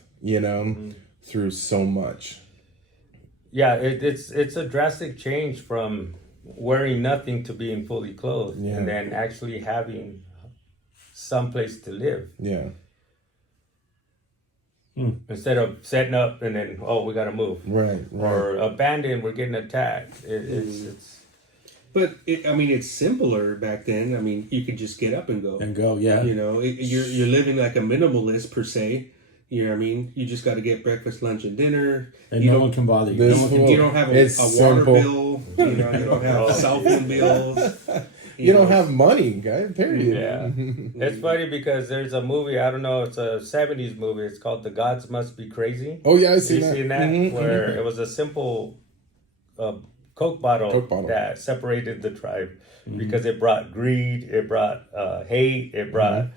through so much. Yeah, it's a drastic change from wearing nothing to being fully clothed, Yeah. and then actually having some place to live Yeah. instead of setting up and then we got to move, Right. or abandoned, we're getting attacked. It's But it's simpler back then. I mean, you could just get up and go. And go, yeah. You know, you're living like a minimalist per se. You know what I mean? You just got to get breakfast, lunch, and dinner. And you no don't- one can bother you. This No one can fool- You don't have a It's water simple. bill. You know, you don't have cell phone bills. You don't have money, guys. Period. Yeah. It's funny because there's a movie, I don't know, it's a 70s movie. It's called The Gods Must Be Crazy. Oh yeah, I You see that. seen that? Where it was a simple Coke bottle that separated the tribe because it brought greed, it brought hate, it brought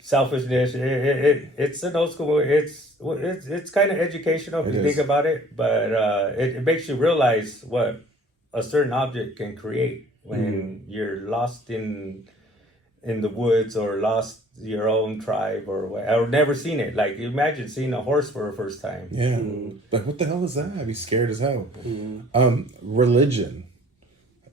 selfishness. It's an old school movie. It's kind of educational if you think about it, but it makes you realize what a certain object can create when you're lost in the woods or lost your own tribe or never seen it. Like imagine seeing a horse for the first time. Yeah. Like what the hell is that? I'd be scared as hell. Religion.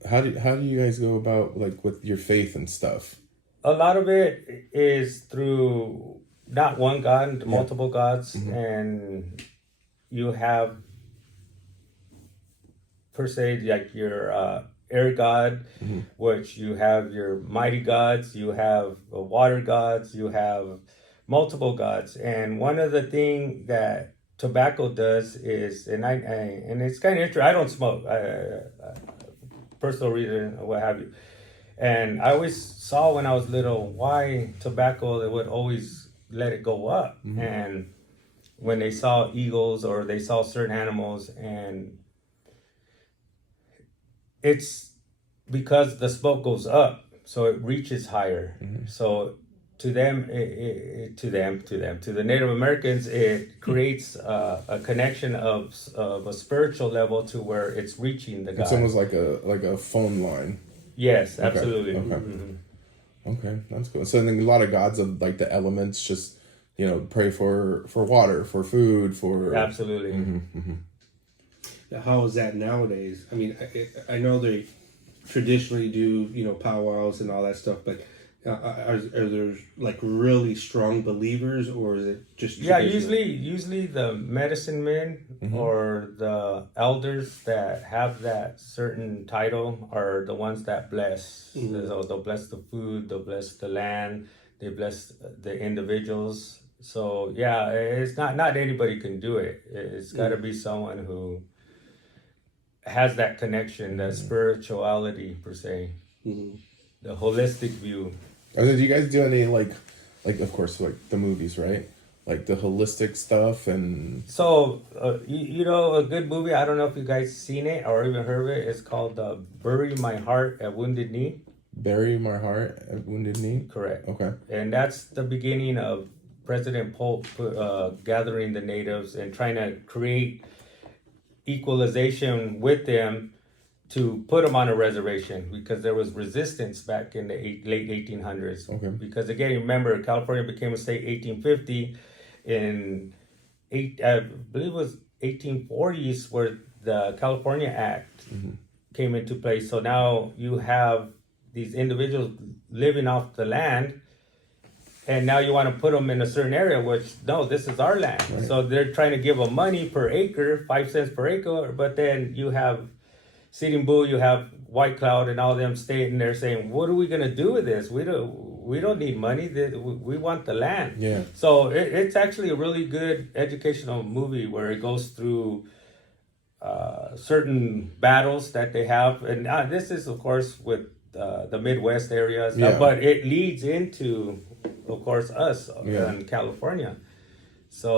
How do you guys go about like with your faith and stuff? A lot of it is through not one God, multiple gods, and you have per se like your air god, which you have your mighty gods, you have water gods, you have multiple gods, and one of the thing that tobacco does is, and it's kind of interesting. I don't smoke, personal reason or what have you. And I always saw when I was little why tobacco, they would always let it go up. And when they saw eagles or they saw certain animals, and it's because the smoke goes up, so it reaches higher. So to them, to the Native Americans, it creates a connection of a spiritual level to where it's reaching the God. It's almost like a phone line. Yes, absolutely. Okay, that's cool. So then a lot of gods of like the elements, just pray for water, for food, for Absolutely. Now, how is that nowadays? I mean, I know they traditionally do powwows and all that stuff, but are there like really strong believers, or is it just usually the medicine men or the elders that have that certain title are the ones that bless. So they'll bless the food, they'll bless the land, they bless the individuals. So yeah, it's not anybody can do it. It's got to be someone who has that connection, that spirituality per se, the holistic view. And then do you guys do any like of course like the movies, right? Like the holistic stuff and So a good movie. I don't know if you guys seen it or even heard of it. It's called "Bury My Heart at Wounded Knee." Bury My Heart at Wounded Knee. Correct. Okay. And that's the beginning of President Polk gathering the natives and trying to create equalization with them to put them on a reservation because there was resistance back in the late 1800s. Okay. Because again, remember, California became a state 1850. In I believe it was 1840s where the California Act came into place. So now you have these individuals living off the land, and now you want to put them in a certain area, which no, this is our land. Right. So they're trying to give them money per acre, 5 cents per acre, but then you have Sitting Bull, you have White Cloud, and all them staying there saying, "What are we gonna do with this? We don't need money. We want the land." Yeah. So it's actually a really good educational movie where it goes through certain battles that they have, and this is of course with the Midwest area and stuff, Yeah. but it leads into, of course, us Yeah. in California. So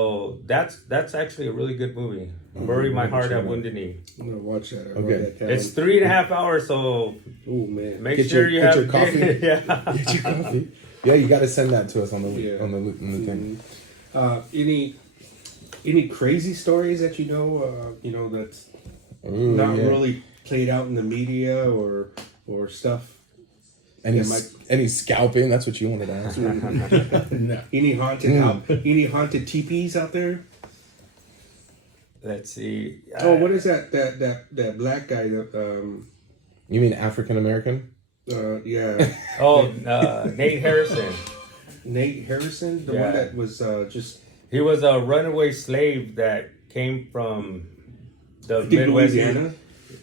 that's actually a really good movie. Bury My Heart at Wounded Knee. I'm gonna watch that. I wrote Okay. that down. It's 3.5 hours, so Oh man. make Get sure your- you get have your coffee. yeah. Get your coffee. Yeah, you got to send that to us on the Yeah. on the thing. Any crazy stories that you know that's Ooh, not yeah. really played out in the media or stuff? Any Yeah, Mike. any scalping? That's what you wanted to ask. No. Any haunted teepees out there? Let's see. Oh, what is that black guy that You mean African American? yeah, Nate Harrison. Nate Harrison, the Yeah. one that was just He was a runaway slave that came from the I think Midwest. Louisiana.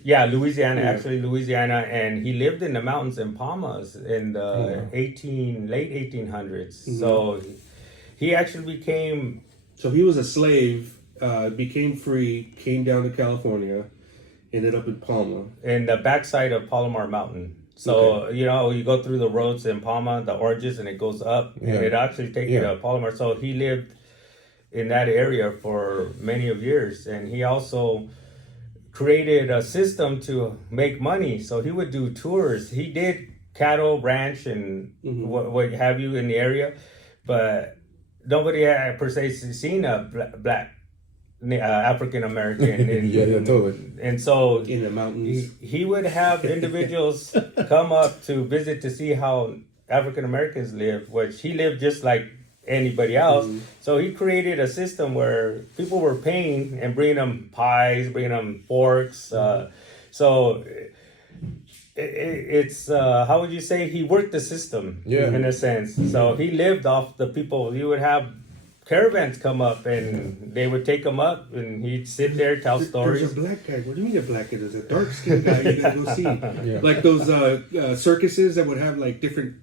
Yeah, Louisiana, Yeah. actually Louisiana, and he lived in the mountains in Palmas in the late 1800s. Mm-hmm. So he actually became So he was a slave, became free, came down to California, ended up in Palma. in the backside of Palomar Mountain. So you know, you go through the roads in Palma, the oranges, and it goes up, and Yeah. it actually takes you Yeah. to Palomar. So he lived in that area for many of years, and he also created a system to make money. So he would do tours. He did cattle ranch and what have you in the area, but nobody had per se seen a black African American. Yeah, totally. And so In the mountains. he would have individuals come up to visit to see how African Americans live, which he lived just like anybody else. So he created a system where people were paying and bringing them pies, bringing them forks. So it's how would you say, he worked the system in a sense. So he lived off the people. You would have caravans come up and they would take him up and he'd sit there, tell stories. There's a black guy. What do you mean a black guy? There's a dark skinned guy you gotta go see. Yeah. Like those circuses that would have like different,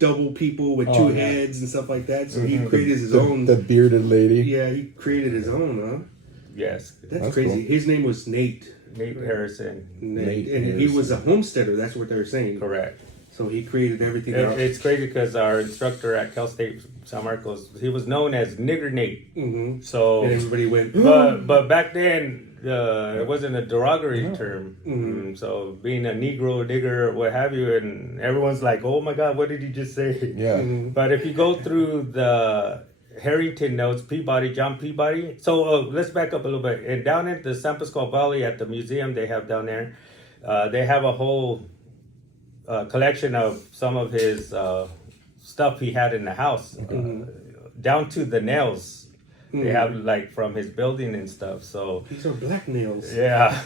double people with two heads and stuff like that. So he created his own. The bearded lady. Yeah, he created his own, huh? Yes, That's That's crazy. cool. His name was Nate. Nate Harrison. Nate. Nate And he Harrison. was a homesteader. That's what they were saying. Correct. So he created everything out. It's crazy because our instructor at Cal State San Marcos, he was known as Nigger Nate. Mm-hmm. So, And everybody went, but back then it wasn't a derogatory term. So being a Negro, nigger, what have you, and everyone's like, "Oh my God, what did he just say?" Yeah. But if you go through the Harrington notes, John Peabody. So let's back up a little bit. And down at the San Pasqual Valley at the museum they have down there, they have a whole collection of some of his stuff he had in the house, down to the nails. They have like from his building and stuff. So these are black nails. yeah.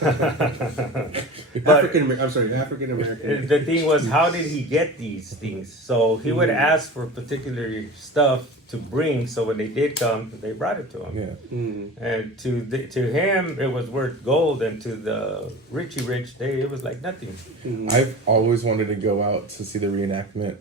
But African American. the thing was, how did he get these things? So he would ask for particular stuff to bring. So when they did come, they brought it to him. Yeah. And to him, it was worth gold, and to the Richie Rich, it was like nothing. I've always wanted to go out to see the reenactment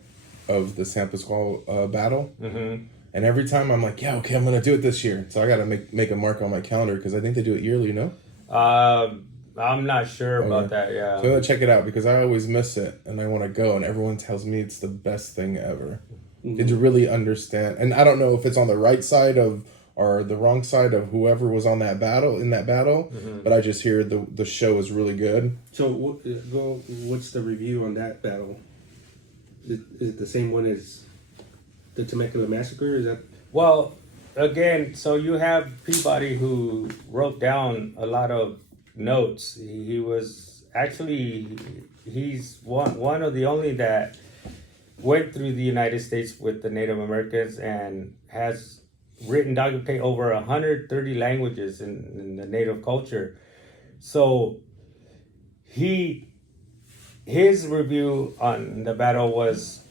of the San Pasqual battle. Mm-hmm. And every time I'm like, yeah, okay, I'm going to do it this year. So I got to make a mark on my calendar because I think they do it yearly, no? I'm not sure about that. Yeah. So I'm going to check it out because I always miss it and I want to go. And everyone tells me it's the best thing ever. Did you really understand? And I don't know if it's on the right side of or the wrong side of whoever was on that battle, but I just hear the show is really good. So what's the review on that battle? Is it the same one as the Temecula Massacre? Is that? Well, again, so you have Peabody who wrote down a lot of notes. He was actually, he's one of the only that went through the United States with the Native Americans and has written documentation over 130 languages in the Native culture. So his review on the battle was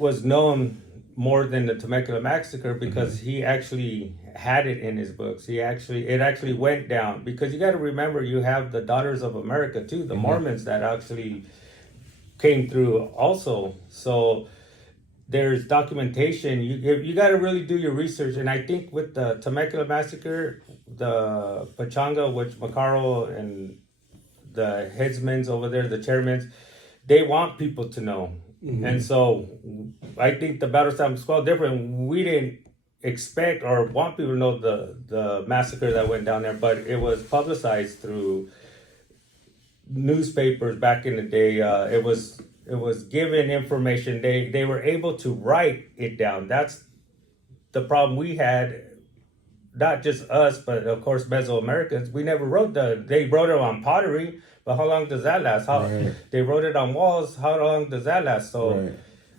was known more than the Temecula massacre because he actually had it in his books. It actually went down, because you got to remember, you have the Daughters of America too, the Mormons that actually came through also. So there's documentation. You got to really do your research. And I think with the Temecula massacre, the Pachanga, which Macaro and the headsmen over there, the chairmen, they want people to know. And so I think the Battle Stamp Squad different. We didn't expect or want people to know the massacre that went down there, but it was publicized through newspapers back in the day. It was given information. They were able to write it down. That's the problem we had. Not just us, but of course Mesoamericans. We never wrote they wrote it on pottery, but how long does that last? They wrote it on walls, how long does that last? So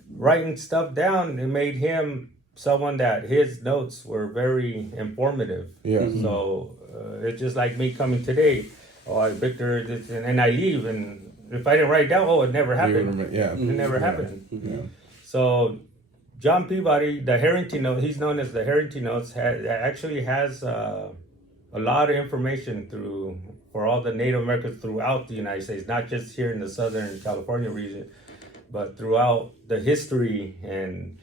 writing stuff down, it made him someone that his notes were very informative. So it's just like me coming today. Victor, and I leave, and if I didn't write down, it never happened. It never happened. So John Peabody, the Harrington Notes, he's known as the Harrington Notes, actually has a lot of information for all the Native Americans throughout the United States, not just here in the Southern California region, but throughout the history. And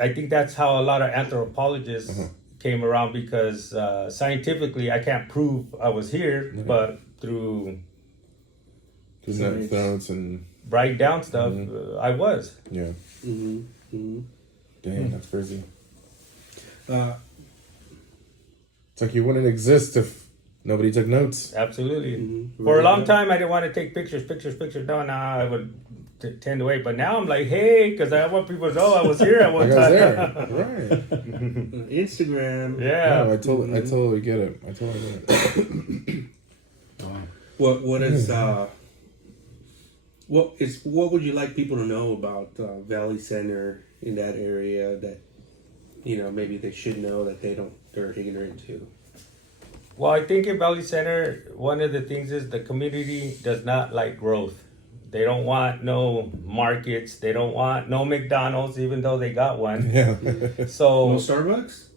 I think that's how a lot of anthropologists came around, because scientifically I can't prove I was here, but through notes and write down stuff, I was. Yeah. Dang, that's crazy. It's like you wouldn't exist if nobody took notes. Absolutely. For a long time, I didn't want to take pictures. No, I would tend away. But now I'm like, hey, because I want people to know I was here at one time. I was there. Right. Instagram. Yeah. No, I totally get it. I totally get it. What would you like people to know about Valley Center in that area that maybe they should know that they're ignorant to? Well, I think in Valley Center, one of the things is the community does not like growth. They don't want no markets. They don't want no McDonald's, even though they got one. Yeah. So no Starbucks?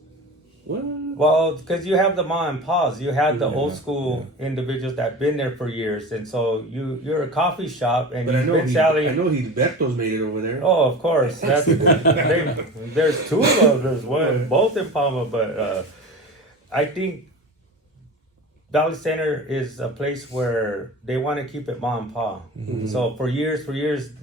What? Well, because you have the mom and pa's, you have the old school individuals that been there for years, and so you're a coffee shop, and But you've been selling. I know Berto's made it over there. Oh, of course. There's two of them. There's one, both in Palma, but I think Valley Center is a place where they want to keep it mom and pa. So for years,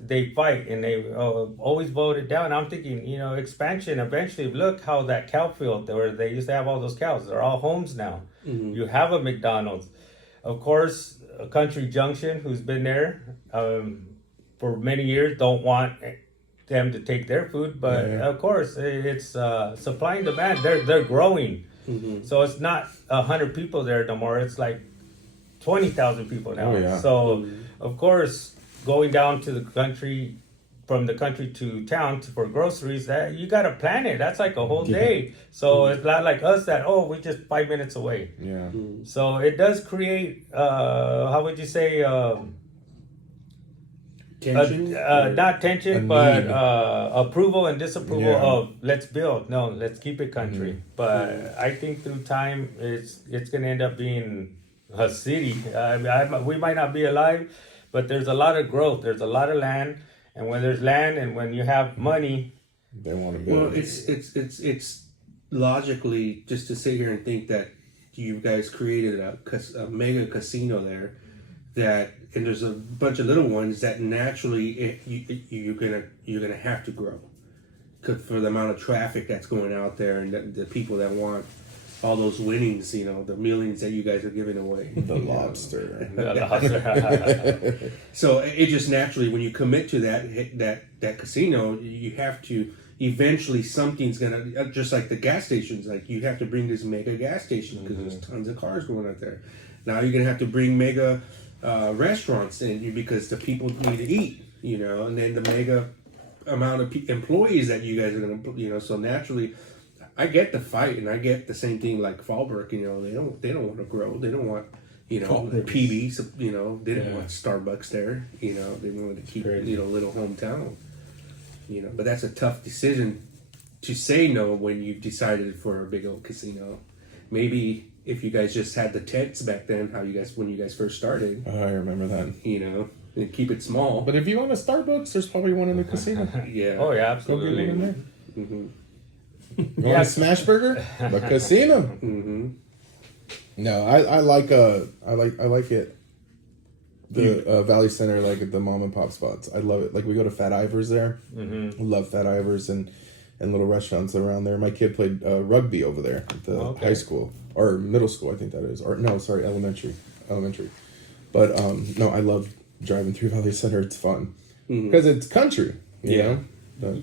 they fight, and they always vote it down. I'm thinking, expansion eventually. Look how that cow field where they used to have all those cows, they're all homes now. You have a McDonald's. Of course, Country Junction, who's been there for many years, don't want them to take their food, but of course, it's supply and demand. They're growing. So it's not 100 people there no more. It's like 20,000 people now. So of course, going down to the country, from the country to town for groceries, that you got to plan it. That's like a whole day. So it's not like us that we're just 5 minutes away. Yeah. So it does create how would you say Tension? not tension, but approval and disapproval of let's build. No, let's keep it country. But I think through time, it's going to end up being a city. We might not be alive, but there's a lot of growth. There's a lot of land, and when there's land and when you have money, they want to build. Well, it's logically just to sit here and think that you guys created a mega casino there. And there's a bunch of little ones that naturally you're gonna have to grow, for the amount of traffic that's going out there and the people that want all those winnings, the millions that you guys are giving away. The lobster. So it just naturally, when you commit to that casino, you have to eventually, something's gonna, just like the gas stations, like you have to bring this mega gas station because there's tons of cars going out there. Now you're gonna have to bring mega restaurants in because the people need to eat, and then the mega amount of employees that you guys are gonna, so naturally, I get the fight, and I get the same thing like Fallbrook. They don't want to grow. They don't want PBs. They don't want Starbucks there. They wanted to keep little hometown. You know, but that's a tough decision to say no when you've decided for a big old casino. Maybe if you guys just had the tents back then, when you guys first started, I remember that. you know, and keep it small. But if you want a Starbucks, there's probably one in the casino. Yeah. Oh yeah, Go get one in absolutely. there. Mm-hmm. You want a smash burger? The casino. Mm-hmm. No, I like it. The Valley Center, like at the mom and pop spots. I love it. Like we go to Fat Ivers there. Mm-hmm. I love Fat Ivers and little restaurants around there. My kid played rugby over there at the high school or middle school, I think that is. Or no, sorry, elementary. But no, I love driving through Valley Center. It's fun because it's country. You know. But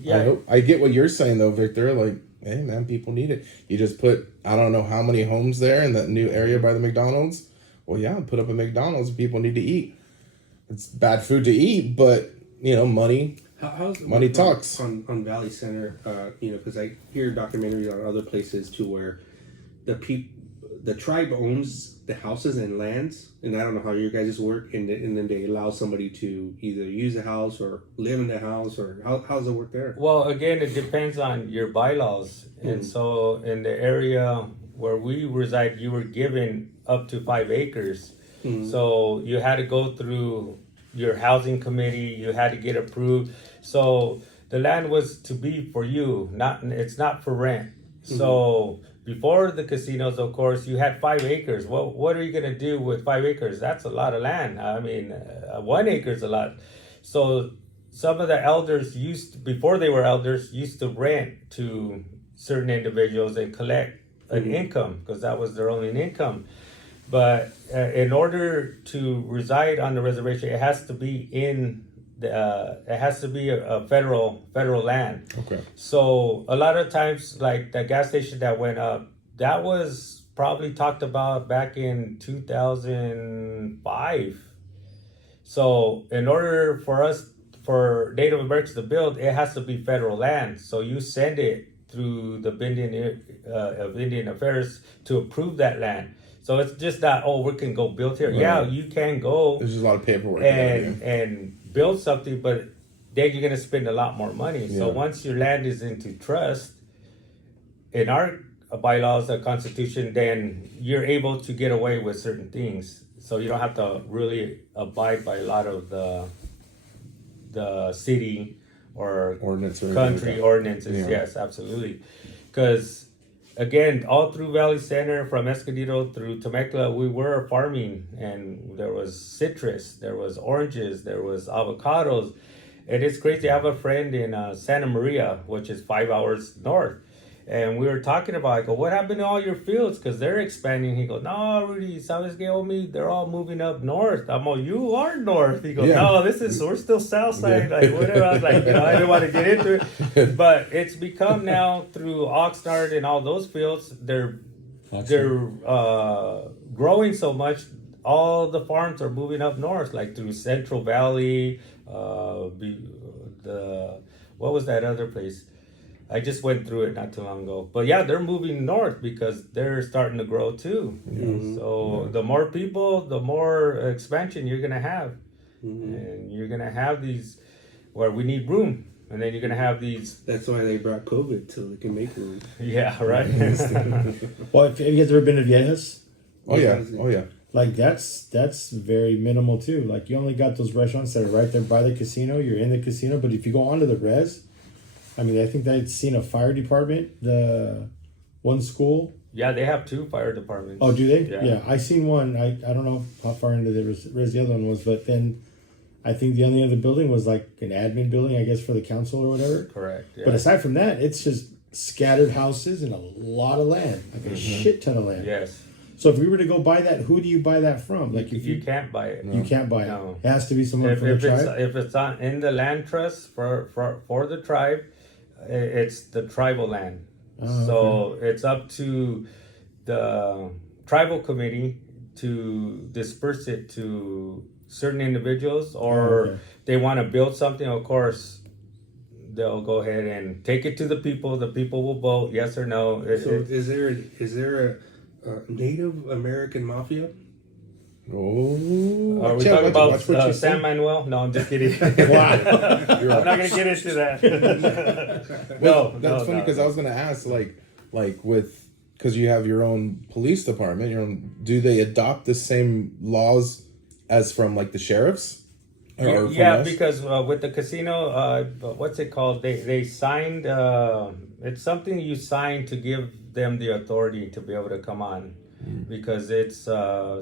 I get what you're saying though, Victor. Like, hey man, people need it. You just put I don't know how many homes there in that new area by the McDonald's. Well, yeah, put up a McDonald's. People need to eat. It's bad food to eat, but you know, money. How's Money talks. on Valley Center? You know, because I hear documentaries on other places too, where the tribe owns the houses and lands, and I don't know how your guys work, and then they allow somebody to either use the house or live in the house, or how's it work there? Well, again, it depends on your bylaws. And so in the area where we reside, you were given up to 5 acres. So you had to go through your housing committee, you had to get approved. So the land was to be for you, it's not for rent. So before the casinos, of course, you had 5 acres. Well, what are you going to do with 5 acres? That's a lot of land. I mean, 1 acre is a lot. So some of the elders before they were elders, used to rent to certain individuals and collect an income because that was their only income. But in order to reside on the reservation, it has to be a federal land. Okay. So a lot of times, like the gas station that went up, that was probably talked about back in 2005. So in order for Native Americans to build, it has to be federal land. So you send it through the Indian Affairs to approve that land. So it's just not, we can go build here. Right. Yeah, you can go. There's just a lot of paperwork. And build something, but then you're going to spend a lot more money. Yeah. So once your land is into trust, in our bylaws, the Constitution, then you're able to get away with certain things. So you don't have to really abide by a lot of the city or country ordinances. Yeah. Yes, absolutely. Because again, all through Valley Center, from Escondido through Temecula, we were farming, and there was citrus, there was oranges, there was avocados, and it's crazy. I have a friend in Santa Maria, which is 5 hours north, and we were talking about, I go, what happened to all your fields? Because they're expanding. He goes, no, Rudy, sabes que me? They're all moving up north. I'm like, you are north. He goes, no, we're still south side. Like, whatever. I was like, I didn't want to get into it. But it's become now through Oxnard and all those fields, they're growing so much. All the farms are moving up north, like through Central Valley, what was that other place? I just went through it not too long ago. But yeah, they're moving north because they're starting to grow too. Mm-hmm. So the more people, the more expansion you're going to have. Mm-hmm. And you're going to have these where we need room. And then you're going to have these. That's why they brought COVID, so they can make room. Yeah, right. Well, have you guys ever been to Viejas? Oh, yeah. Like, that's very minimal too. Like, you only got those restaurants that are right there by the casino. You're in the casino. But if you go onto the res, I mean, I think they'd seen a fire department, the one school. Yeah, they have 2 fire departments. Oh, do they? Yeah. I seen one. I don't know how far into the res the other one was, but then I think the only other building was like an admin building, I guess, for the council or whatever. Correct. Yeah. But aside from that, it's just scattered houses and a lot of land, like a shit ton of land. Yes. So if we were to go buy that, who do you buy that from? Like, if you can't buy it. You can't buy it. No. It has to be someone from the tribe. If it's on in the land trust for the tribe, it's the tribal land. Oh, so it's up to the tribal committee to disperse it to certain individuals, or they want to build something. Of course, they'll go ahead and take it to the people. The people will vote yes or no. So is there a Native American mafia? Oh, Are we Check, talking watch what about you say. San Manuel? No, I'm just kidding. Wow. I'm not gonna get into that. Well, no, that's funny because I was gonna ask, like with because you have your own police department, do they adopt the same laws as from like the sheriffs? Or from Yeah, us? because with the casino, what's it called? They signed. It's something you sign to give them the authority to be able to come on, because it's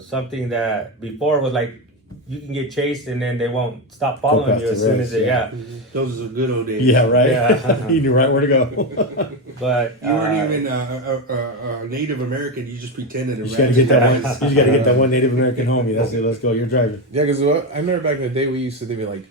something that before was like you can get chased and then they won't stop following past you the as soon roads, as they yeah. Those are the good old days. Yeah, right. Yeah. You knew right where to go. But You weren't even a Native American. You just pretended. You just gotta get that one. You just gotta get that one Native American homie. That's it. Let's go. You're driving. Yeah, because I remember back in the day we used to be like,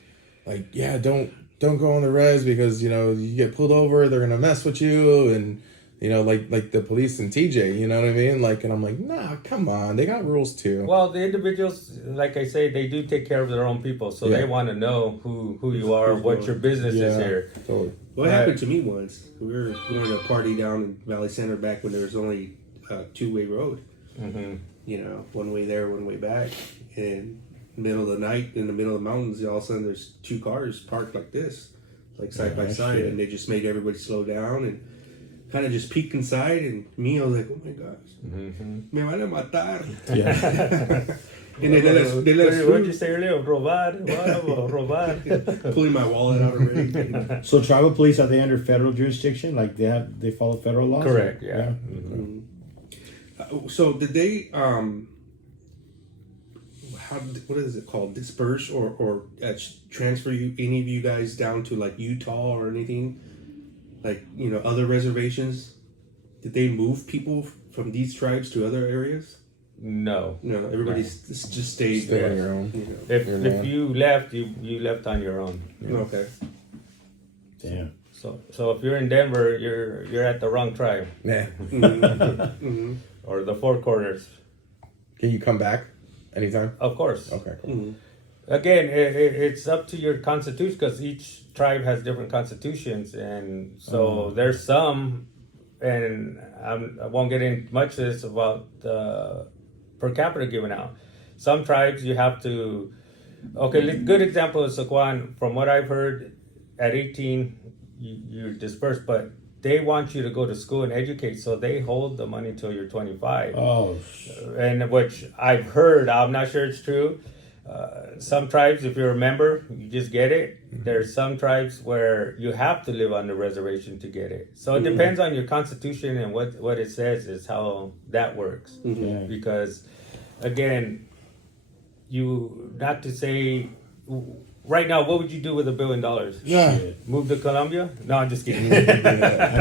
yeah, don't go on the res because you get pulled over, they're gonna mess with you, and like the police and TJ, you know what I mean? Like, and I'm like, nah, come on, they got rules too. Well, the individuals, like I say, they do take care of their own people, so Yeah. they want to know who you are, what your business is here. Totally. What happened to me once? We were going to a party down in Valley Center back when there was only a two-way road. Mm-hmm. One way there, one way back. And middle of the night, in the middle of the mountains, all of a sudden there's two cars parked like this, like side by side, shit. and they just made everybody slow down and kind of just peeked inside. And me, I was like, oh my gosh, me van a matar. Yeah. And they let us What did you through, say earlier? Robar? What? Robar? pulling my wallet out already. So tribal police, are they under federal jurisdiction? Like they follow federal laws? Correct, yeah. Mm-hmm. So did they what is it called, disperse or transfer any of you guys down to like Utah or anything, like other reservations? Did they move people from these tribes to other areas? No. No, everybody's just stayed Stay on there. your own. If you left, you left on your own. Okay. Damn. So if you're in Denver, you're at the wrong tribe Yeah. or the Four Corners. Can you come back anytime? Of course. Okay. Cool. Again, it's up to your constitution because each tribe has different constitutions, and so there's some, and I won't get into much of this about the per capita given out. Some tribes you have to. Okay, good example is Saquon. From what I've heard, at 18 you're dispersed, but they want you to go to school and educate, so they hold the money till you're 25. Oh, And which I've heard, I'm not sure it's true. Some tribes, if you're a member, you just get it. There's some tribes where you have to live on the reservation to get it. So it depends on your constitution and what it says is how that works. yeah. Because, again, not to say, right now, what would you do with $1 billion? Yeah. Move to Colombia? No, I'm just kidding. I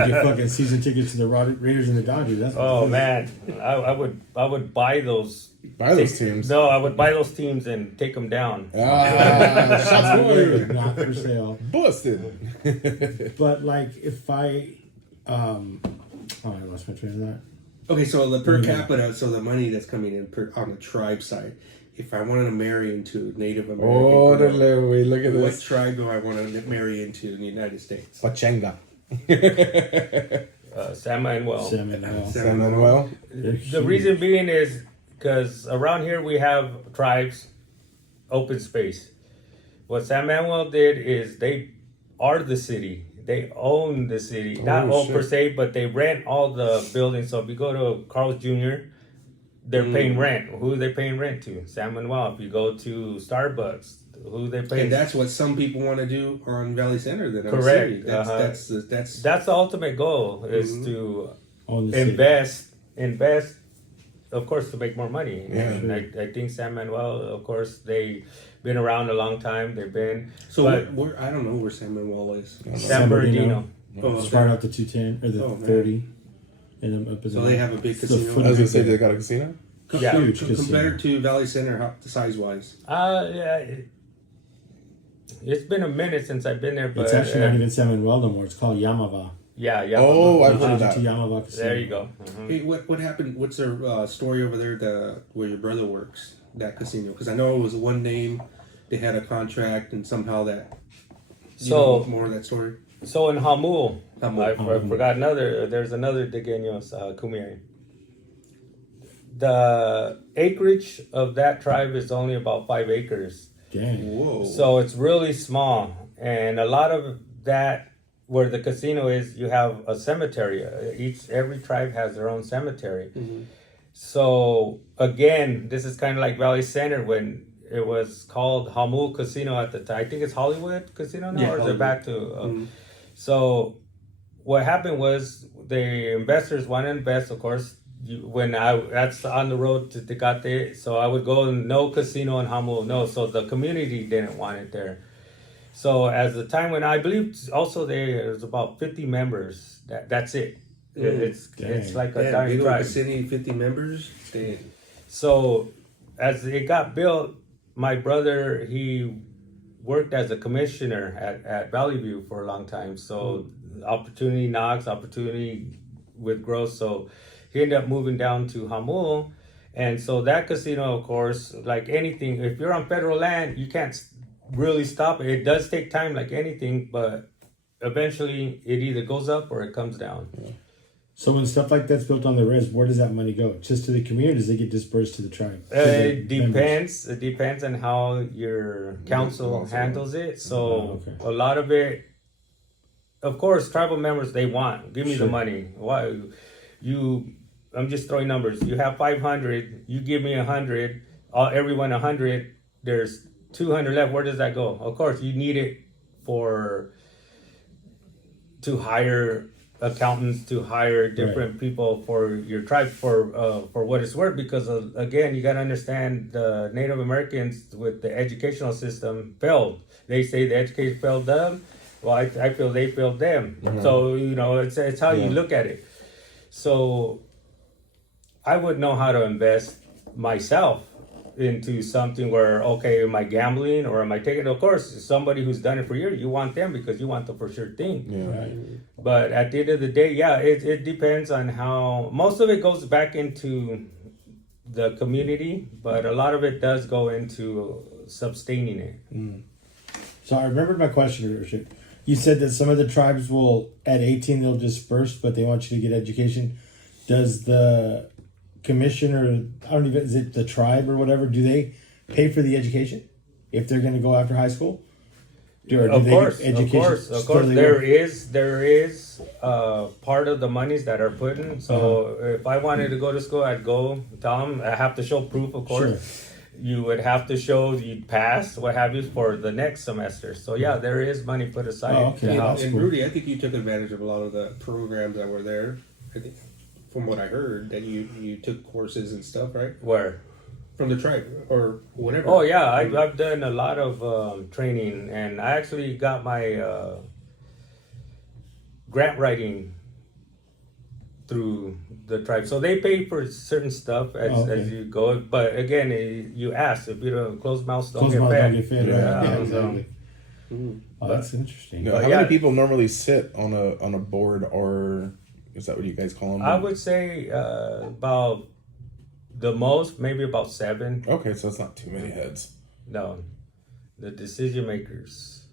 get fucking season tickets to the Raiders and the Dodgers. That's what Oh it is. man, I would buy those. Buy those teams. No, I would buy those teams and take them down. Shots fired. Not for sale. Busted. But like, if I lost my train of thought. Okay, so the per capita, so the money that's coming in on the tribe side. If I wanted to marry into Native American, Orale, look at what this. tribe do I want to marry into in the United States? Pachanga. San Manuel. Salmon. San Manuel. The reason being is because around here we have tribes, open space. What San Manuel did is they are the city. They own the city. Not own per se, but they rent all the buildings. So if you go to Carl's Jr., they're paying rent. Who are they paying rent to? San Manuel. If you go to Starbucks, who are they paying? And that's what some people want to do on Valley Center. Then Correct. That's That's the ultimate goal is to On the city. invest, of course, to make more money. Yeah. And I think San Manuel, of course, they've been around a long time. They've been so. but Where I don't know where San Manuel is. San Bernardino. Oh, It's right off the 210 or the Oh, man. 30. And up So they have a big It's the casino. foot- I was gonna say they got a casino. Yeah. Huge casino. Compared to Valley Center, size wise. Yeah, it's been a minute since I've been there, but It's actually not even San Manuel no more. It's called Yamava. yeah. Oh, I've heard of To that. Yamava Casino. There you go. Hey, what happened? What's their story over there? Where your brother works, that casino? Because I know it was one name. They had a contract, and somehow that. You know more of that story. So in Hamul, Hamul. I forgot there's another Indigenous, Kumeyaay. The acreage of that tribe is only about 5 acres. Dang. Whoa. So it's really small. And a lot of that, where the casino is, you have a cemetery. Every tribe has their own cemetery. So again, this is kind of like Valley Center when it was called Hamul Casino at the time. I think it's Hollywood Casino now, or is it back to? So what happened was the investors want to invest, of course. That's on the road to Tecate, so I would go no casino in Hamul, no. So the community didn't want it there. So as the time went, I believe also there's about 50 members. That's it. It's like a dying big old tribe. vicinity, 50 members. Dang. So as it got built, my brother, he worked as a commissioner at Valley View for a long time. So opportunity knocks, opportunity with growth. So he ended up moving down to Hamul. And so that casino, of course, like anything, if you're on federal land, you can't really stop it. It does take time like anything, but eventually it either goes up or it comes down. Yeah. So when stuff like that's built on the res, where does that money go? Just to the community? Does it get dispersed to the tribe? It depends. It depends on how your council handles it. So a lot of it, of course, tribal members, they want, give me the money. Why? I'm just throwing numbers. You have 500, you give me 100, everyone 100, there's 200 left. Where does that go? Of course, you need it to hire accountants, to hire different people for your tribe for what it's worth, because again, you got to understand the Native Americans with the educational system failed. They say the education failed them. Well, I feel they failed them. So it's how you look at it. So I would know how to invest myself into something where, okay, am I gambling or am I taking? Of course, somebody who's done it for years, you want them because you want the for sure thing. Yeah. Right. But at the end of the day, it depends on how. Most of it goes back into the community, but a lot of it does go into sustaining it. So I remembered my question, Your Worship. You said that some of the tribes will, at 18, they'll disperse, but they want you to get education. Does the commissioner, is it the tribe or whatever, do they pay for the education if they're going to go after high school? Of course. There is part of the monies that are put in. So if I wanted to go to school, I'd go, tell them, I have to show proof, of course. Sure. You would have to show you passed, what have you, for the next semester. So there is money put aside. And Rudy, I think you took advantage of a lot of the programs that were there. I think, from what I heard, that you took courses and stuff, right? Where? From the tribe or whatever. Oh yeah, I've done a lot of training, and I actually got my grant writing through the tribe. So they pay for certain stuff as you go. But again, you ask, if you don't, closed mouths don't get fed. Yeah, exactly. Oh, that's interesting. How many people normally sit on a board, or is that what you guys call them? I would say about the most, maybe about 7. Okay, so it's not too many heads. No, the decision makers.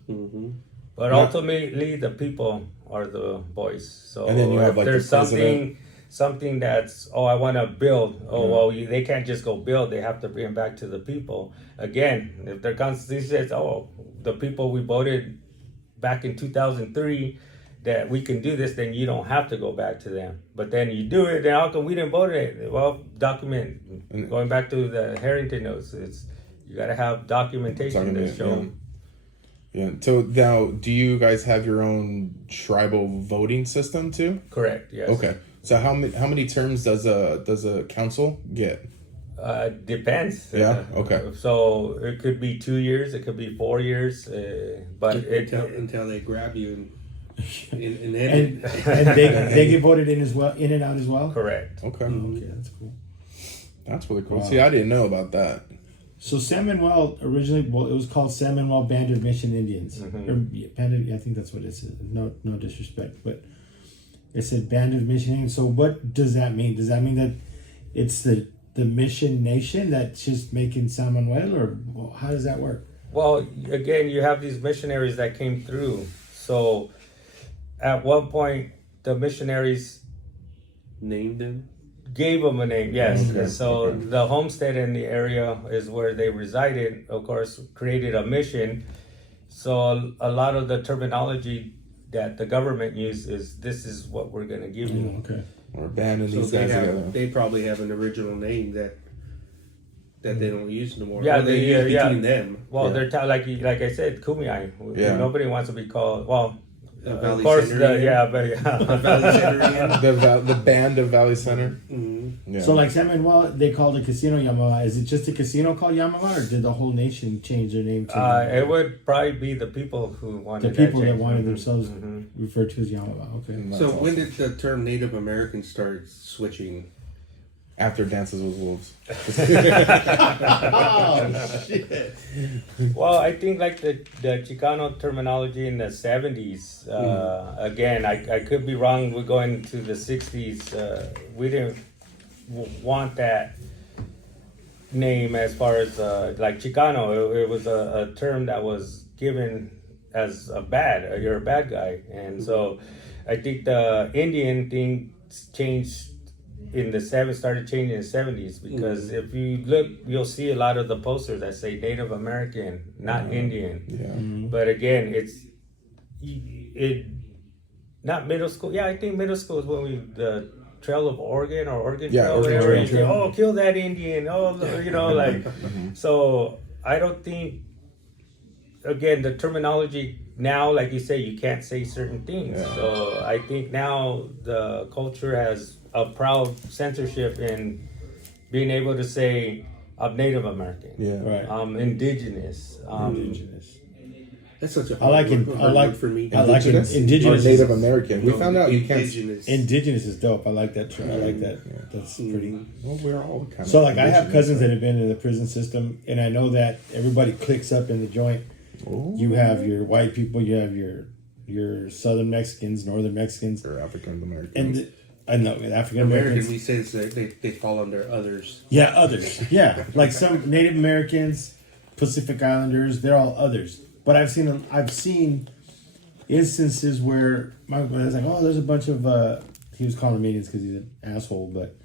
But ultimately, the people are the voice. So and then you have, like, there's something that's, I want to build. They can't just go build. They have to bring it back to the people. Again, if their constitution says, the people we voted back in 2003 that we can do this, then you don't have to go back to them. But then you do it, then how come we didn't vote it? Well, document. Going back to the Harrington notes, you got to have documentation to show. Yeah. So now, do you guys have your own tribal voting system too? Correct. Yes. Okay. So how many terms does a council get? Depends. Yeah. Okay. So it could be 2 years. It could be 4 years. But until they grab you and they get voted in and out as well. Correct. Okay. Okay, that's cool. That's really cool. Wow. See, I didn't know about that. So San Manuel originally, it was called San Manuel Band of Mission Indians. I think that's what it is. No disrespect, but it said Band of Mission Indians. So what does that mean? Does that mean that it's the mission nation that's just making San Manuel, or how does that work? Well, again, you have these missionaries that came through. So at one point, the missionaries named them. gave them a name, yes. Okay, And so okay. the homestead in the area is where they resided, of course, created a mission. So a lot of the terminology that the government uses, this is what we're going to give you. Okay. We're banding So these guys together. they probably have an original name that they don't use anymore. Yeah, Or they they, use yeah. between them. Well, Yeah. they're like I said, Kumeyaay. Yeah. Nobody wants to be called. Well, of Valley course, Centurion. but yeah. Valley Centurion. The band of Valley Center. Mhm. Yeah. So like San Manuel, they called the casino Yamama. Is it just a casino called Yamama, or did the whole nation change their name to It would probably be the people who the wanted people that change. wanted Mhm. themselves Mhm. referred to as Yamama? Okay. That's So awesome. when did the term Native American start switching? After Dances with Wolves. Oh shit! Well, I think like the Chicano terminology in the 70s, again, I could be wrong, we're going to the 60s, we didn't want that name as far as like Chicano. It was a term that was given as a bad, you're a bad guy. And so I think the Indian thing changed started changing in the 70s, because if you look, you'll see a lot of the posters that say Native American, not Indian. Yeah. But again, not middle school. Yeah, I think middle school is when the Trail of Oregon or Oregon Yeah, Trail, Oregon whatever. Trail. You say, oh, kill that Indian. Oh, like. So I don't think. Again, the terminology now, like you say, you can't say certain things. Yeah. So I think now the culture has a proud censorship in being able to say I'm Native American. Yeah. Right. I'm indigenous. Indigenous. That's such a I like hard it. word I like for me. I like it. Indigenous? Indigenous. Or Native American. We found out you can't. Indigenous. Indigenous is dope. I like that term. I like that. That's Mm-hmm. pretty. Well, we're all kind So of. like I have indigenous, cousins right? that have been in the prison system, and I know that everybody clicks up in the joint. Oh. You have your white people, you have your Southern Mexicans, Northern Mexicans, Or African Americans. and I know African American, Americans. we say it's they fall under others. Yeah, others. Yeah, like some Native Americans, Pacific Islanders, they're all others. But I've seen instances where my brother's like, oh, there's a bunch of he was calling them Indians because he's an asshole, but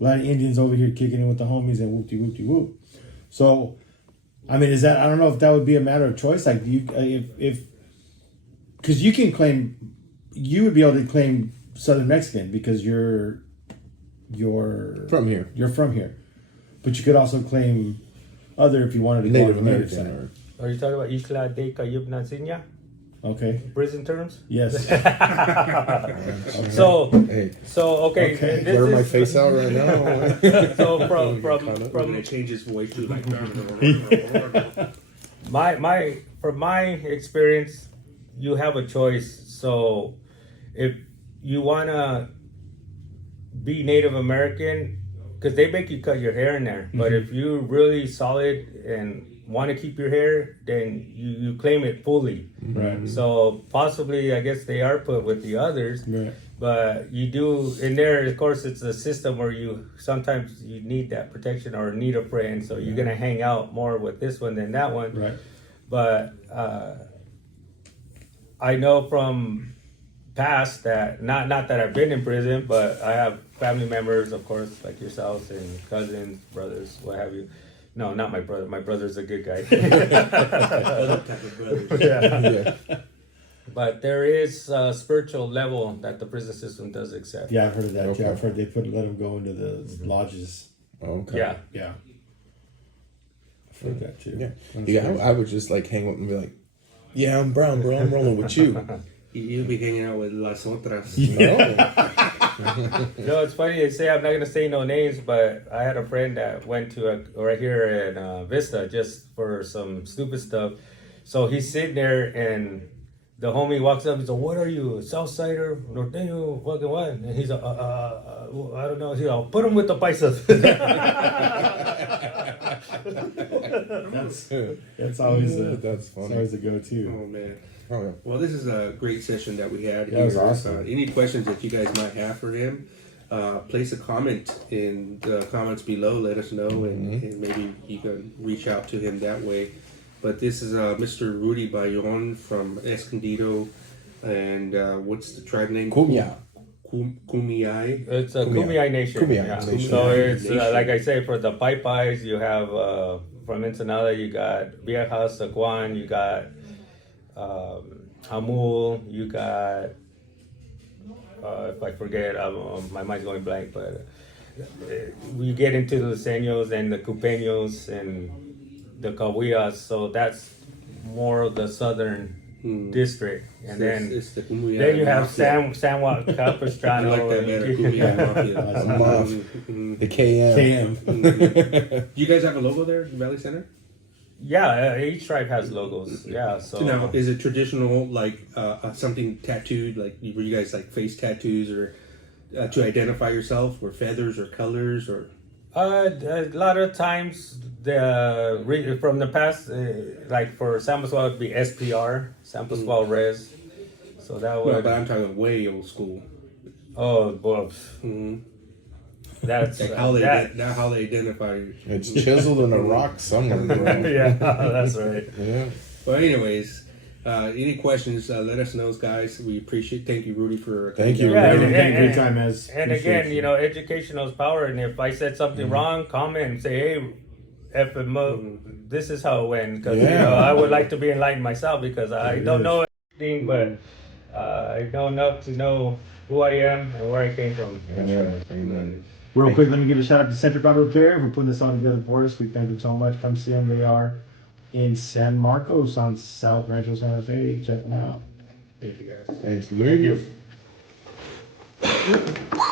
a lot of Indians over here kicking in with the homies and whoop de whoop de whoop. So, I mean, is that, I don't know if that would be a matter of choice. Like, do you if because you can claim, you would be able to claim Southern Mexican because you're From here. you're from here, but you could also claim other if you wanted to go Native on the native American. side. Are you talking about Isla de Cayubnasinya? Okay. Prison terms? Yes. So, Hey, okay. Okay. This wear my is- face out right now. So We're from gonna change his voice to like. from my experience, you have a choice. So if you wanna be Native American, because they make you cut your hair in there, but if you're really solid and want to keep your hair, then you claim it fully. Right. So possibly, I guess they are put with the others. Right. But you do in there, of course, it's a system where you sometimes you need that protection or need a friend, so you're gonna hang out more with this one than that one. Right. But I know from past that not that I've been in prison, but I have family members, of course, like yourselves and cousins, brothers, what have you. No, not my brother. My brother's a good guy. Other type of brothers. Yeah. But there is a spiritual level that the prison system does accept. Yeah, I've heard of that. Okay. Yeah, I've heard they let them go into the lodges. Okay. Yeah. Yeah. I've heard that too. Yeah. I'm Yeah. sure. I would just like hang up and be like, "Yeah, I'm brown, bro. I'm rolling with you." You'll be hanging out with las otras. No. No, it's funny they say I'm not gonna say no names, but I had a friend that went to right here in Vista just for some stupid stuff. So he's sitting there and the homie walks up and says, "What are you, Southsider, Norteño, fucking what?" And he's like, I don't know. He's like, "Put him with the paisas." That's always That's it's funny. always a go-to. Oh man. Oh yeah. Well, this is a great session that we had. That was here. awesome. Any questions that you guys might have for him, place a comment in the comments below. Let us know, and maybe you can reach out to him that way. But this is Mr. Rudy Bayon from Escondido, and what's the tribe name? Kumeyaay. Kumeyaay. It's a Kumeyaay Nation. Kumeyaay yeah. Nation. So it's Nation. like I say, for the Pai you have from Ensenada, you got Viejas, Saguan, you got Hamul, you got if I forget, my mind's going blank, but we get into the Liceños and the Cupeños and the Cahuillas, so that's more of the southern district. And then It's the Kumeyaay then you have Mafia. San Juan I Capistrano. like that better. Kumeyaay Mafia. Mafia. The KM. Cam. You guys have a logo there, Valley Center? Yeah, each tribe has logos. Yeah, so Now, is it traditional, like something tattooed, like were you guys like face tattoos or to identify yourself, or feathers or colors or? a lot of times from the past, like for San Pascual, it'd be SPR, San Pascual Res. So that No, would. but I'm talking way old school. Oh, well, that's Like how they identify you. It's chiseled in a rock somewhere, bro. yeah, that's right. Yeah. Well, anyways, any questions? Let us know, guys. We appreciate. Thank you, Rudy, for. Thank you, Yeah, Rudy. Thank you for your time, as And again, you know, educational is power. And if I said something wrong, comment and say, "Hey, this is how it went." Because you know, I would like to be enlightened myself because I don't know anything, but I know enough to know who I am and where I came from. Amen. Real quick, let me give a shout out to Centric Auto Repair for putting this all together for us. We thank them so much. Come see them. They are in San Marcos on South Rancho Santa Fe. Check them out. Thank you guys. Thanks, Luke. Thank you.